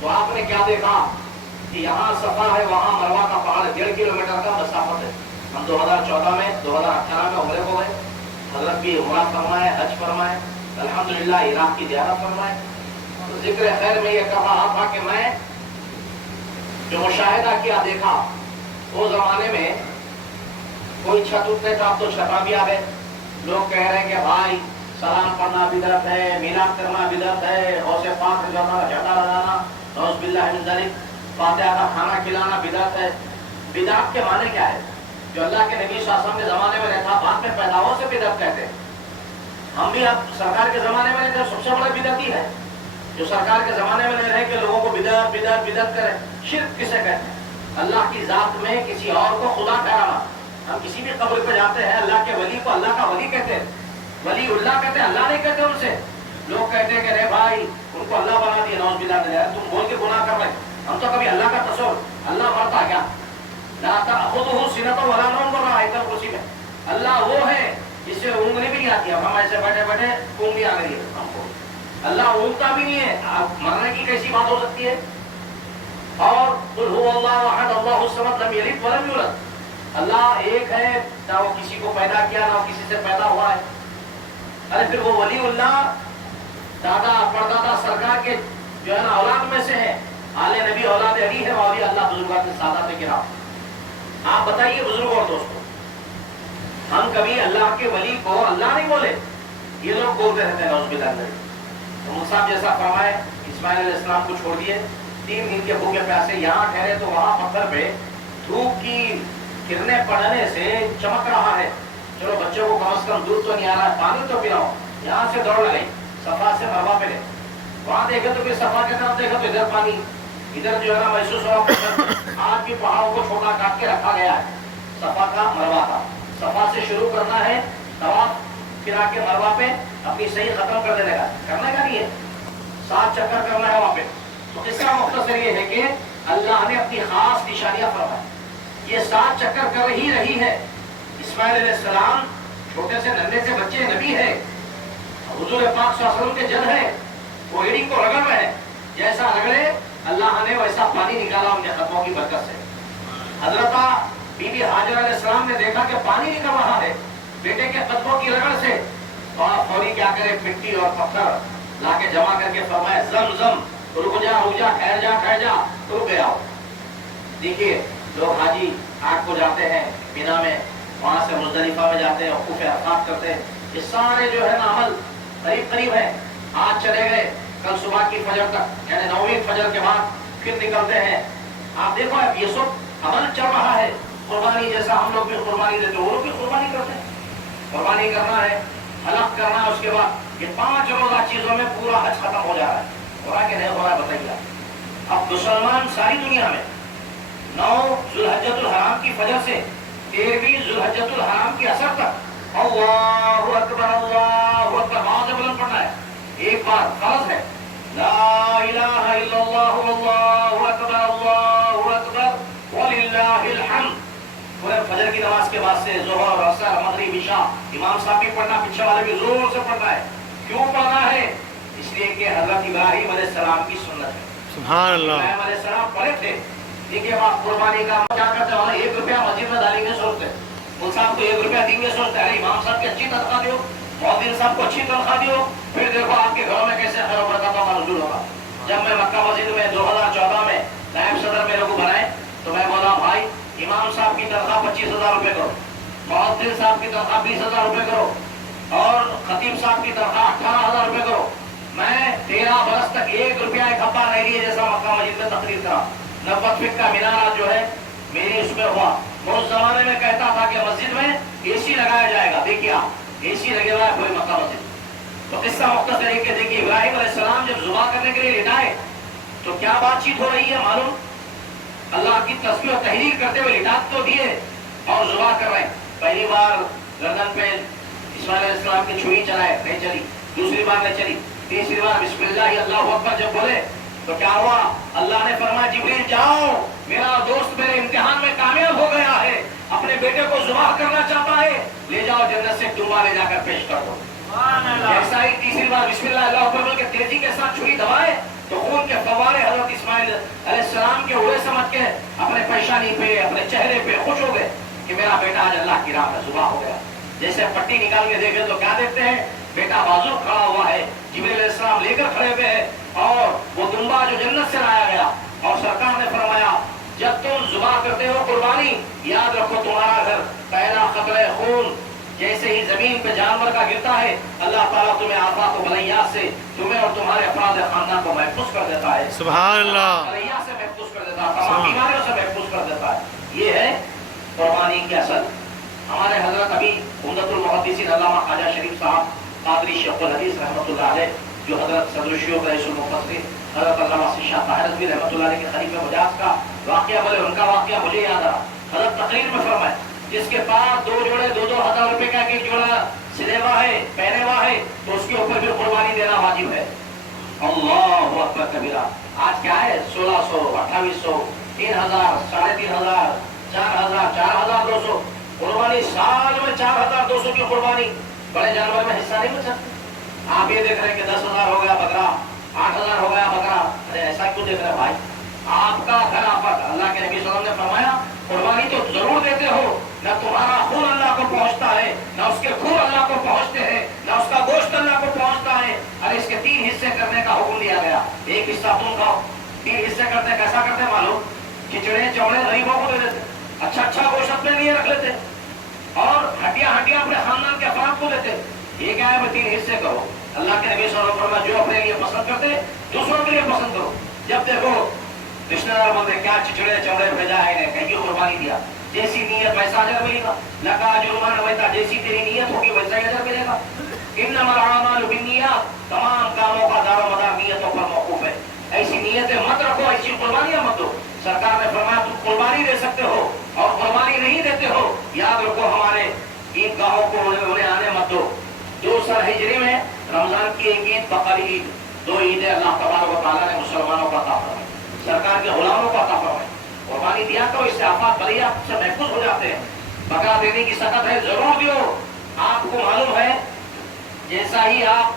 تو آپ نے کیا دیکھا کہ یہاں صفا ہے، وہاں مروہ کا پہاڑ 1.5 کلومیٹر کا مسافت ہے. ہم 2014 میں 2018 میں عمرے ہو گئے. حضرت بھی عمرہ فرمائے، حج فرمائے، الحمدللہ عراق کی زیارت فرمائے. تو ذکر خیر میں یہ کر رہا تھا کہ میں جو مشاہدہ کیا دیکھا، وہ زمانے میں کوئی چھت اٹھتے تھا، اب تو چھتا بھی آ گئے. لوگ کہہ رہے ہیں کہ بھائی سلام پڑھنا بدعت ہے، میلاد کرنا بدعت ہے، غوث پاک کا جھنڈا لگانا نعوذ باللہ من ذلک، فاتحہ کا کھانا کھلانا بدعت ہے. بدعت کے معنی کیا ہے؟ جو اللہ کے نبی صلی اللہ علیہ وسلم کے زمانے میں رہتا، بعد میں پیدا ہوا سے بدعت کہتے ہیں. ہم بھی اب سرکار کے زمانے میں رہتے، سب سے بڑا بدعت ہی ہے جو سرکار کے زمانے میں نہیں رہے کہ لوگوں کو بدعت بدعت بدعت کرے. شرک کسے کہتے ہیں؟ اللہ کی ذات میں کسی اور کو خدا ٹھہرانا. ہم کسی بھی قبر پہ جاتے ہیں، اللہ کے ولی کو اللہ کا ولی کہتے ہیں، ولی اللہ کہتے ہیں، اللہ نہیں کہتے ان سے. لوگ کہتے ہیں کہ رے بھائی ان کو اللہ بنا دیا، نعوذ باللہ من ذالک، تم بول کے گناہ کر رہے. ہم تو کبھی اللہ کا تصور، اللہ مرتا کیا؟ لا تأخذہ سنۃ ولا نوم بول رہا ہے آیت الکرسی میں. اللہ وہ ہے جس سے اونگنے بھی نہیں آتی. اب ہم ایسے بیٹھے بیٹھے اونگ بھی آ گئی ہے ہم کو. اللہ اونگتا بھی نہیں ہے، آپ مرنے کی کیسی بات ہو سکتی ہے؟ اور قل هو اللہ احد اللہ الصمد لم یلد ولم یولد، اللہ ایک ہے، نہ وہ کسی کو پیدا کیا نہ کسی سے پیدا ہوا ہے. ارے پھر وہ ولی اللہ دادا پردادا سرکار کے جو ہے نا اولاد میں سے ہے، آل نبی اولاد علی ہے، والی اللہ بزرگات سادات کرام. آپ بتائیے بزرگوں اور دوستوں، ہم کبھی اللہ کے ولی کو اللہ نہیں بولے؟ یہ لوگ بولتے رہتے ہیں نعوذ باللہ. تو مصعب جیسا فرمائے، اسماعیل علیہ السلام کو چھوڑ دیے، 3 دن کے بھوکے پیاسے یہاں ٹھہرے تو وہاں پتھر پہ دھوپ کی کرنیں پڑنے سے چمک رہا ہے. چلو بچوں کو کم از کم دودھ تو نہیں آ رہا ہے، پانی تو پلاؤ. یہاں سے دوڑ لگائی صفا سے مروہ پہ لے. وہاں دیکھے تو پھر صفا کی طرف دیکھا تو ادھر پانی، ادھر جو ہے نا محسوس ہوا آج بھی پہاڑوں کو چھوٹا کاٹ کے رکھا گیا ہے. صفا کا مروہ کا، صفا سے شروع کرنا ہے طواف، پھر آ کے مروہ پہ اپنی صحیح ختم کر دینے کا، کرنے کا نہیں ہے، 7 چکر کرنا ہے وہاں پہ. تو اس کا مختصر یہ ہے کہ اللہ نے اپنی خاص نشانیاں فرمائی. یہ 7 چکر کر ہی رہی ہے. اسماعیل علیہ السلام چھوٹے سے ننھے سے بچے نبی ہے، حضور پاک صلی اللہ علیہ وسلم کے جد ہے، وہ ایڑی کو رگڑ رہے ہیں، جیسا رگڑے اللہ نے ویسا پانی نکالا ان کے قدموں کی برکت سے. حضرت بی بی ہاجرہ علیہ السلام نے دیکھا کہ پانی نکل رہا ہے بیٹے کے قدموں کی رگڑ سے، تو آپ فوری کیا کرے، مٹی اور پتھر لا کے جمع کر کے فرمایا زمزم رک جا ٹھہر جا، رک گیا. دیکھیے لوگ حاجی آگ کو جاتے ہیں مینا میں، وہاں سے مزدلفہ میں جاتے ہیں، وقوف عرفات کرتے ہیں. یہ سارے جو ہے نا عمل قریب ہے. آج چلے گئے، کل صبح کی فجر تک، یعنی 9ویں فجر کے بعد پھر نکلتے ہیں. آپ دیکھو یہ سب عمل چل رہا ہے. قربانی جیسا ہم لوگ بھی قربانی دیتے ہیں، وہ لوگ بھی قربانی کرتے ہیں. قربانی کرنا ہے، حلق کرنا ہے، اس کے بعد یہ 5 روزہ چیزوں میں پورا حج ختم ہو جا رہا ہے. ہو رہا کہ نہیں ہو رہا ہے بتائیے. اب مسلمان ساری دنیا میں 9 ذوالحجۃ الحرام کی فجر سے 13ویں ذوالحجۃ الحرام کی عصر تک اللہ اکبر آواز بلند پڑھنا ہے. ایک بار فرض ہے لا الہ الا اللہ واللہ اکبر وللہ الحمد. پورے فجر کی نماز کے के बाद से जोहर, असर, मगरिब, इशा इमाम साहब भी पढ़ना, पीछे वाले भी जोर से पढ़ना है। क्यों पढ़ना है? इसलिए कि हजरत इब्राहिम अलैहिस्सलाम की सुन्नत है। सुभान अल्लाह। इब्राहिम अलैहिस्सलाम पढ़े थे। देखिए आप कुर्बानी का क्या करते हो, 1 रुपया मस्जिद में डालेंगे सोचते, उन साहब को 1 रुपया देंगे सोचते, अरे इमाम साहब की अच्छी तनख्वाह दो, मौलवी साहब को अच्छी तनख्वाह दो, फिर देखो आपके घरों में कैसे खैर बरकत का नज़ूल होगा। जब मैं मक्का मस्जिद में 2014 में नायब सदर मेरे को बनाए तो मैं बोला भाई इमाम साहब की तनख्वाह 25,000 रुपये करो, मौलवी साहब की तनख्वाह 20,000 रुपये करो और खतीब साहब की तनख्वाह 18,000 रुपये करो। मैं 13 बरस तक 1 रुपया एक हब्बा नहीं लिए जैसा मक्का मस्जिद में तकरीर करा। नब्बत फीट का मीनारा जो है मेरी उसमें हुआ। मैं उस जमाने में कहता था कि मस्जिद में एसी लगाया जाएगा। देखिए आप एसी लगे हुआ है पूरी मक्का मस्जिद। तो किस्सा मुख्तसर है कि देखिए इब्राहिम अलैहिस्सलाम जब जुबा करने के लिए लिटाए तो क्या बातचीत हो रही है मालूम? अल्लाह की तस्बीह और तहरीर करते हुए लिटात तो दिए और जुबा कर रहे हैं। पहली बार गर्दन पे इस्माइल अलैहिस्सलाम की छुरी चलाए, नहीं चली। दूसरी बार नहीं चली। तीसरी बार बिस्मिल्लाह अल्लाहु अकबर जब बोले तो क्या हुआ? अल्लाह ने फरमाया जिब्रील जाओ, मेरा दोस्त मेरे इम्तिहान में कामयाब हो गया है, अपने बेटे को जुबा करना चाहता है, ले जाओ जन्नत से दुआ ले जाकर पेश कर दो। ऐसा ही तीसरी बार बिस्मिल्लाह अल्लाहु अकबर बोल के तेजी के साथ छुरी दबाए तो खून के फव्वारे हजरत इस्माइल अलैहिस्सलाम के उड़े समझ के अपने पेशानी पे, अपने चेहरे पे खुश हो गए कि मेरा बेटा आज अल्लाह की राह में जुबा हो गया। जैसे पट्टी निकाल के देखे तो क्या देखते हैं? बेटा बाजू खड़ा हुआ है, जिब्रील अलैहिस्सलाम लेकर खड़े हुए हैं और वो दुम्बा जो जन्नत से लाया गया। और सरकार ने फरमाया जब तुम जुबा करते हो कुर्बानी, याद रखो तुम्हारा घर पहला खतरे खून जैसे ही जमीन पे जानवर का गिरता है, अल्लाह ताला तुम्हें आफात और बलैया से तुम्हें और तुम्हारे अफराद खानदान को महफूज कर देता है। सुभान अल्लाह। बलैया से महफूज कर देता है, तमाम बीमारियों से महफूज कर देता है। ये है कुर्बानी की असल। हमारे हजरत अभी उम्दतुल मुहद्दिसीन अल्लामा ख्वाजा शरीफ साहब कादरी शेखुल हदीस रहमतुल्लाह अलैह, जो हजरत सदरुल शयूख रईसुल मुफस्सिरीन हजरत अल्लामा शाह ताहिर रज़वी रहमतुल्लाह अलैह के खलीफे मुजाहिद का वाक़या बोले, उनका वाक़या मुझे याद आ रहा। हजरत तकरीर में फरमाए जिसके पास 2 जोड़े 2-2 हज़ार रुपए का एक जोड़ा सिलेवा है, पहने हुआ है, तो उसके ऊपर भी कुर्बानी देना वाजिब है। अल्लाहु अकबर कबीरा। आज क्या है? 1600, 2800, 3000, 3500, 4000, 4200 कुर्बानी। साल में 4200 की कुर्बानी। बड़े जानवर में हिस्सा नहीं मिल सकता। आप ये देख रहे हैं कि 10,000 हो गया बकरा, 8,000 हो गया बकरा। अरे ऐसा क्यों देख रहे हैं भाई? आपका घर आफत। अल्लाह के नबी सल्लल्लाहु अलैहि वसल्लम ने फरमाया कुर्बानी तो जरूर देते हो, न तुम्हारा खून अल्लाह को पहुंचता है, न उसके खून अल्लाह को पहुंचते हैं, न उसका गोश्त अल्लाह को पहुंचता है। अरे इसके 3 हिस्से करने का हुक्म दिया गया। एक हिस्सा तुम खाओ, 3 हिस्से करते। कैसा करते मालूम? खिचड़े चौड़े गरीबों को दे देते, अच्छा गोश्त अपने लिए रख लेते और हड्डियां अपने खानदान के अफराद को देते। ये क्या है? 3 हिस्से करो। अल्लाह के नबी सल्लल्लाहु अलैहि वसल्लम जो अपने लिए पसंद करते दूसरों के लिए पसंद करो। जब देखो रिश्तेदार बोलते क्या चिचड़े चौड़े भेजा है इन्हें, कहीं कुर्बानी दिया, जैसी नीयत वैसा अजर मिलेगा। लका जुर्मान वैसा, जैसी तेरी नीयत होगी वैसा ही अजर मिलेगा। इन्नमल अमालु बिन्नियात, तमाम कामों का दारोमदार नीयतों पर मौकूफ है। ऐसी नीयतें मत रखो, ऐसी कुर्बानियां मत दो। सरकार ने फरमाया तुम कुर्बानी दे सकते हो और कुर्बानी नहीं देते हो, याद रखो हमारे ईदगाहों को उन्हें आने मत दो। 2 साल हिजरी में रमजान की एक ईद, बकर ईद, 2 ईदें अल्लाह तबारक व तआला ने मुसलमानों को अता फरमाई, सरकार के गुलामों को अता फरमाई। कुर्बानी दिया करो, इससे आफात बलिया से महफूज हो जाते हैं। बकरा देने की सकत है, जरूर दियो। आपको मालूम है जैसा ही आप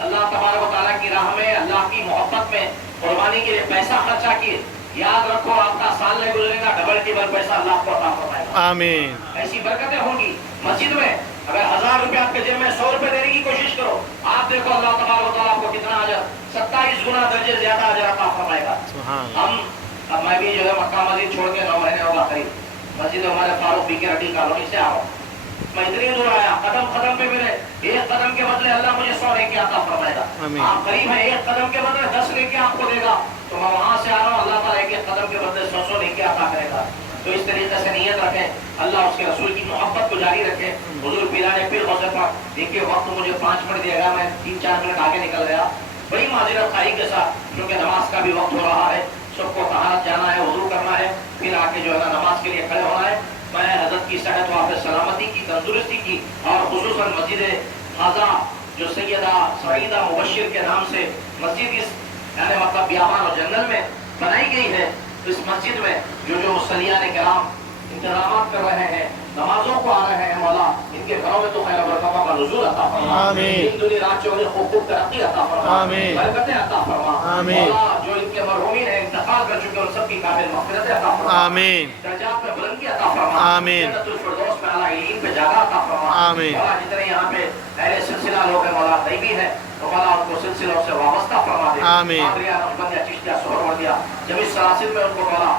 अल्लाह तबारक व तआला की राह में, अल्लाह की मोहब्बत में कुर्बानी के लिए पैसा खर्चा किए, याद रखो आपका साल नहीं गुजरेगा, डबल टिबल पैसा अल्लाह को अता फरमाएगा। आमीन। ऐसी बरकतें होंगी। मस्जिद में अगर 1000 रुपए आपके जेब में 100 रुपए देने की कोशिश करो, आप देखो अल्लाह तबारक व तआला आपको कितना अजर, 27 गुना दर्जे ज्यादा अजर अता फरमाएगा। हम अब मैं भी जो है मक्का मस्जिद छोड़ के 9 महीने होगा करीब, मस्जिद हमारे फारूक बी के रडी कॉलोनी से आओ। मैं इतनी दूर आया, कदम पे मेरे 1 कदम के बदले अल्लाह मुझे 100 लेके आता फरमाएगा। आप करीब है, 1 कदम के बदले 10 लेके आपको देगा। तो मैं वहां से आ रहा हूँ, अल्लाह ताला 1 कदम के बदले 100 लेके आता करेगा। तो इस तरीके से नियत रखें, अल्लाह उसके रसूल की मोहब्बत को जारी रखें। हुजूर पीराने फिर गौसे पाक, देखिए वक्त मुझे 5 मिनट दिया, मैं 3-4 मिनट आगे निकल गया, बड़ी माजरत खाई के साथ, क्योंकि नमाज का भी वक्त हो रहा है, सबको तहारत जाना है, वुजू करना है, फिर आके जो है ना नमाज के लिए खड़े होना है। मैं हजरत की सेहत वाफियत सलामती की, तंदुरुस्ती की और खुसूसन मस्जिद खाजा जो सैयदा सईदा मुबश्शिर के नाम से मस्जिद इस यानी मतलब बियाबान और जंगल में बनाई गई है, तो इस मस्जिद में जो मुसल्लियान किराम इंतजाम कर रहे हैं, नमाजों को आ रहे हैं मौला, इनके घरों में तो खैर बरकतों का नुज़ूल अता फरमा। आमीन। दिन दुनी रात चौबीस खूब तरक्की अता फरमा, आमीन। बरकतें अता फरमा। आमीन। मौला जो इनके मरहूमीन हैं इंतकाल कर चुके उन सबकी काबिल मग़फ़िरतें अता फरमा। आमीन। दर्जात में बुलंदी अता फरमा। आमीन। जन्नतुल फिरदौस में आला इलीन पे जगह अता फरमा। आमीन। मौला जितने यहाँ पे अहले सिलसिला लोग हैं मौला ग़ैबी है, तो मौला उनको सिलसिलों से वाबस्ता फरमा दे। आमीन। कादरिया, नक्शबंदिया, चिश्तिया, सुहरवर्दिया, जमीन सलासिल में उनको मौला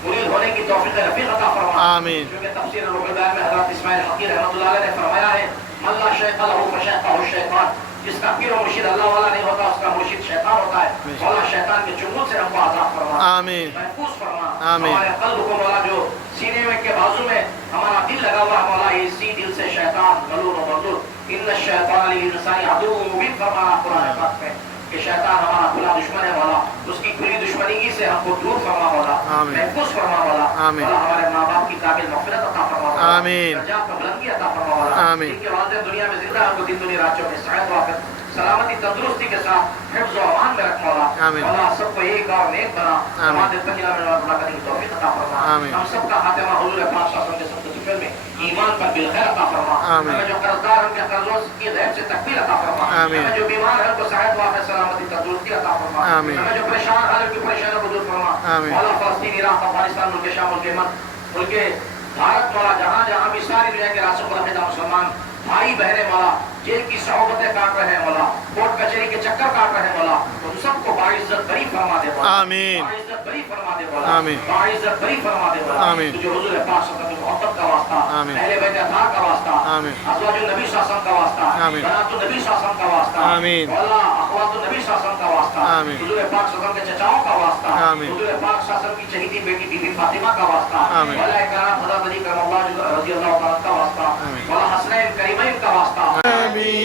मुरीद होने की तौफीक रफ़ीक अता फरमा। आमीन। क्योंकि तफसीर रुहुल बयान में हज़रत इस्माइल हक़ीर रहमतुल्लाह अलैह ने फरमाया है, मन ला शैख़ लहू फ़शैख़ुहु शैतान, जिसका पीर और मुर्शिद अल्लाह वाला नहीं होता उसका मुर्शिद शैतान होता है। मौला शैतान के चुंगल से हमको आज़ाद फरमा, आमीन। महफूज फरमा। आमीन। हमारे क़ल्ब को मौला जो सीने में के बाजू में हमारा दिल लगा हुआ है मौला, इसी दिल से शैतान मलून व मरदूद, इन्न शैतान लिल-इंसानी अदुव्वुन मुबीन फरमाया कुरान पाक में कि शैतान हमारा खुला दुश्मन है मौला, उसकी खुली दुश्मनी से हमको दूर फरमा मौला, आमीन। महफूज फरमा मौला। आमीन। मौला हमारे माँ बाप की काबिल मग़फ़िरत अता फरमा मौला, आमीन। दर्जात में बुलंदी अता फरमा मौला। आमीन। जिनके वालिदैन दुनिया में जिंदा हैं उनको दिन दुनिया रात चौबीस सेहत वाफ़िक सलामती तंदुरुस्ती के साथ हिफ्ज़ व अमान में रख मौला। आमीन। मौला सबको एक और नेक बना, आमीन। हमारे तक़ीला में पूरा करने की तौफीक अता फरमा। आमीन। हम सबका खातिमा हुज़ूर पाक सल्लल्लाहु अलैहि वसल्लम के सदक़े में ईमान पर बिलखैर अता फरमा। आमीन। हमें जो कर्ज़दार हैं उनके कर्ज़ों की ग़ैब से तकमील अता फरमा। आमीन। हमें जो बीमार हैं उनको सेहत वाफ़िक सलामती तंदुरुस्ती अता फरमा। आमीन। हमें जो परेशान हैं उनकी परेशानियों को दूर फरमा। आमीन। मौला फ़लस्तीन, इराक़, अफ़गानिस्तान, मुल्क शाम, मुल्क यमन, मुल्क भारत मौला, जहाँ जहाँ भी सारी दुनिया के रासुल मुसलमान भाई बहने मौला जेल की सौबतें काट रहे हैं मौला, कोर्ट कचहरी के चक्कर काट रहे हैं मौला, उन सबको बाइज्जत बरी फरमा दे मौला। आमीन। बाइज्जत बरी फरमा दे मौला। आमीन। बाइज्जत बरी फरमा दे मौला। आमीन। तुझे हुजूर पाक सल्लल्लाहु अलैहि वसल्लम की मोहब्बत का वास्ता, आमीन। अहले बैत अतार का वास्ता, आमीन। अज़वाजुन नबी सल्लल्लाहु अलैहि वसल्लम का वास्ता, आमीन। बनातुन नबी सल्लल्लाहु अलैहि वसल्लम का वास्ता, आमीन। मौला अख़वातुन नबी सल्लल्लाहु अलैहि वसल्लम का वास्ता, आमीन। हुजूर पाक सल्लल्लाहु अलैहि वसल्लम के चचाओं का वास्ता, आमीन। हुजूर पाक सल्लल्लाहु अलैहि वसल्लम की चहेती बेटी बीबी फातिमा का वास्ता, आमीन। मौला इकराम खुदा बरी करमल्लाहु रज़ियल्लाहु तआला का वास्ता, आमीन। मौला हसनैन करीमैन का वास्ता। नबी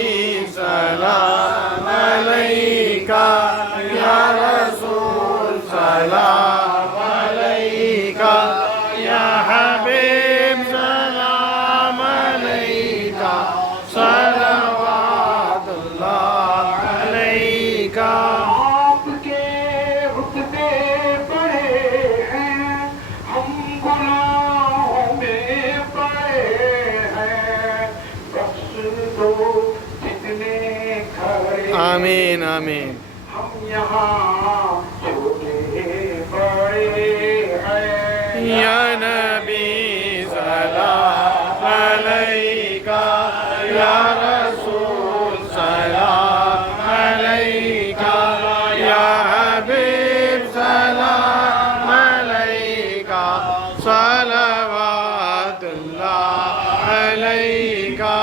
सलाम अलैका या रसूल सलाम अलैका या हबीब सलाम अलैका सलवातुल्लाह अलैका। आपके रुतबे बड़े हैं, हम गुनाहों में पड़े हैं, बख्श दो जितने खड़े आमीन। आमीन। हम यहाँ छोटे बड़े हैं। या नबी सलाम अलैका या रसूल सलाम अलैका या हबीब सलाम अलैका सलवातुल्लाह अलैका।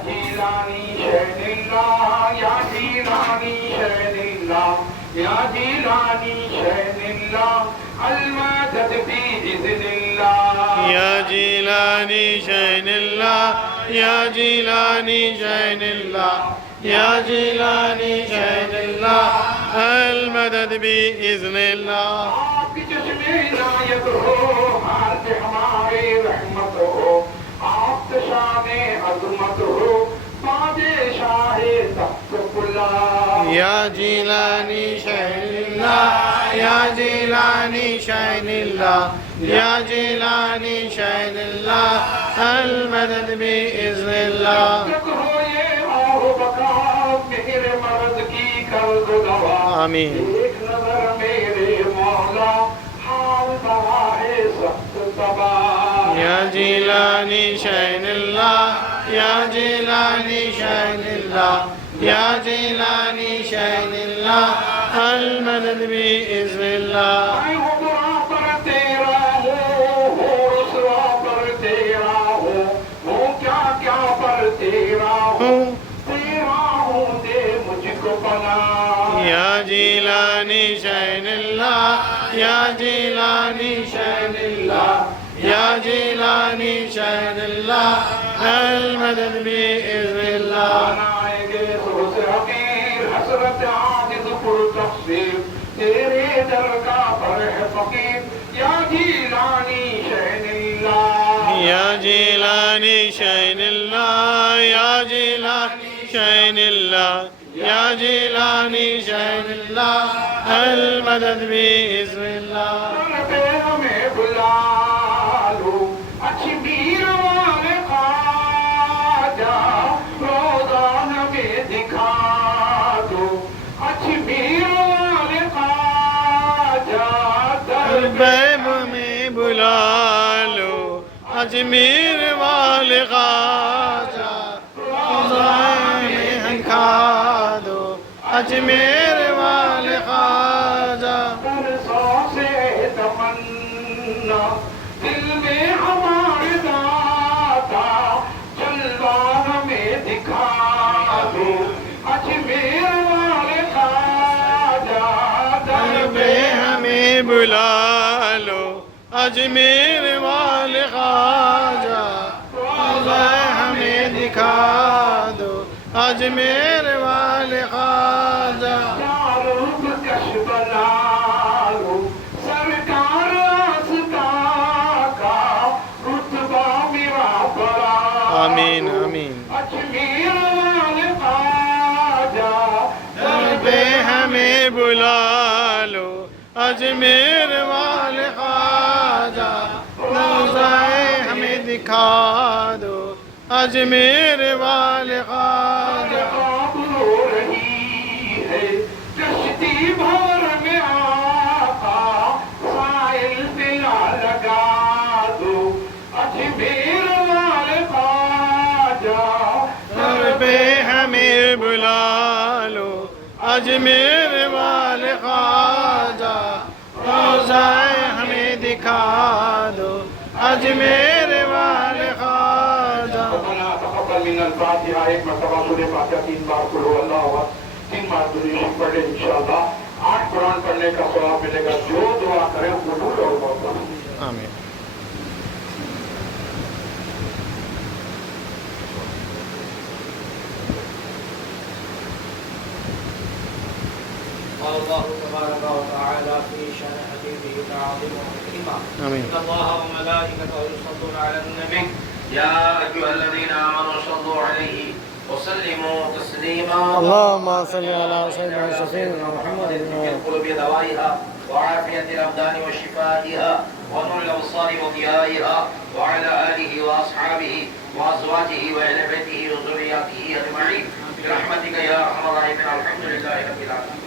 जीलानी शैनिल्लाह, या जीलानी शैनिल्लाह, या जीलानी शैनिल्लाह, अल-मदद भी इज़्निल्लाह। या जिलानी शैनिल्लाह या जिलानी शैनिल्लाह या जिलानी शैनिल्लाह अल-मदद भी इज़्निल्लाह। आपकी चश्मे नायत हो, हाल पे हमारे रहमत हो, आप शाने अज़मत हो, बादशाहे तख्त कुल्ला। या जिलानी शैनिल्लाह या जिलानी शैनिल्लाह या जिलानी शैनिल्लाह अल-मदद भी इज़्निल्लाह। तक हो ये और बका, मेरे मर्द की कर दो दवा। आमीन। एक नजर मेरे मौला, हाल बड़ा है सख्त तबाह। या जिलानी शैनिल्लाह या जिलानी शैनिल्लाह या जिलानी शैनिल्लाह अल-मदद भी इज़्निल्लाह। मैं हूँ बुरा पर तेरा हो रुसवा पर तेरा हो क्या क्या पर तेरा हूँ दे मुझको बना। या जिलानी शैनिल्लाह या जिलानी शैनिल्लाह या जिलानी शैनिल्लाह अल-मदद भी इज़्निल्लाह। बनाएंगे सोच हकीर, हसरत आजिज़ पुरतक़सीर, तेरे दर का पर है फकीर, या जीलानी शैनिल्लाह। या जिलानी शैनिल्लाह या जिलानी शैनिल्लाह या जिलानी शैनिल्लाह अल-मदद भी इज़्निल्लाह। हमें बुला लो, अच्छी मीर غیب میں بلا لو اجمیر والے خواجہ روضہ میں دکھا دو اجمیر والے خواجہ برسوں سے تمنا دل میں ہمارے داتا جلوہ ہمیں دکھا دو اجمیر والے خواجہ در پہ ہمیں بلا لو اجمیر والے خواجہ روضہ ہمیں دکھا دو اجمیر والے خواجہ شاروخ کش بنا لو سرکار آستا کا رتبہ میرا بڑا آمین آمین اجمیر والے خواجہ در پہ ہمیں بلا لو اجمیر والے خواجہ روضہ ہمیں دکھا دو اجمیر والے خواجہ خواب رو رہی ہے کشتی بھور میں آقا سائل دلا لگا دو اجمیر والے خواجہ در پہ ہمیں بلا لو اجمیر والے خواجہ روضہ ہمیں دکھا دو اجمیر والے خواجہ ربنا تقبل منا الفاتحہ ایک مرتبہ سورہ فاتحہ 3 بار قل هو اللہ احد 3 بار درود شریف پڑھ لیں انشاءاللہ 8 قرآن پڑھنے کا ثواب ملے گا جو دعا کریں قبول اور مقبول آمین الله تبارك وتعالى في شأن حبيبه العظيم وحكيمه آمين. إن الله وملائكته يصلون على النبي يا أيها الذين آمنوا صلوا عليه وسلموا تسليما اللهم صل على سيدنا شفيعنا محمد في القلوب دوائها وعافية الأبدان وشفائها ونور الأبصار وضيائها وعلى آله وأصحابه وأزواجه وأهل بيته وذرياته أجمعين برحمتك يا أرحم الراحمين الحمد لله رب العالمين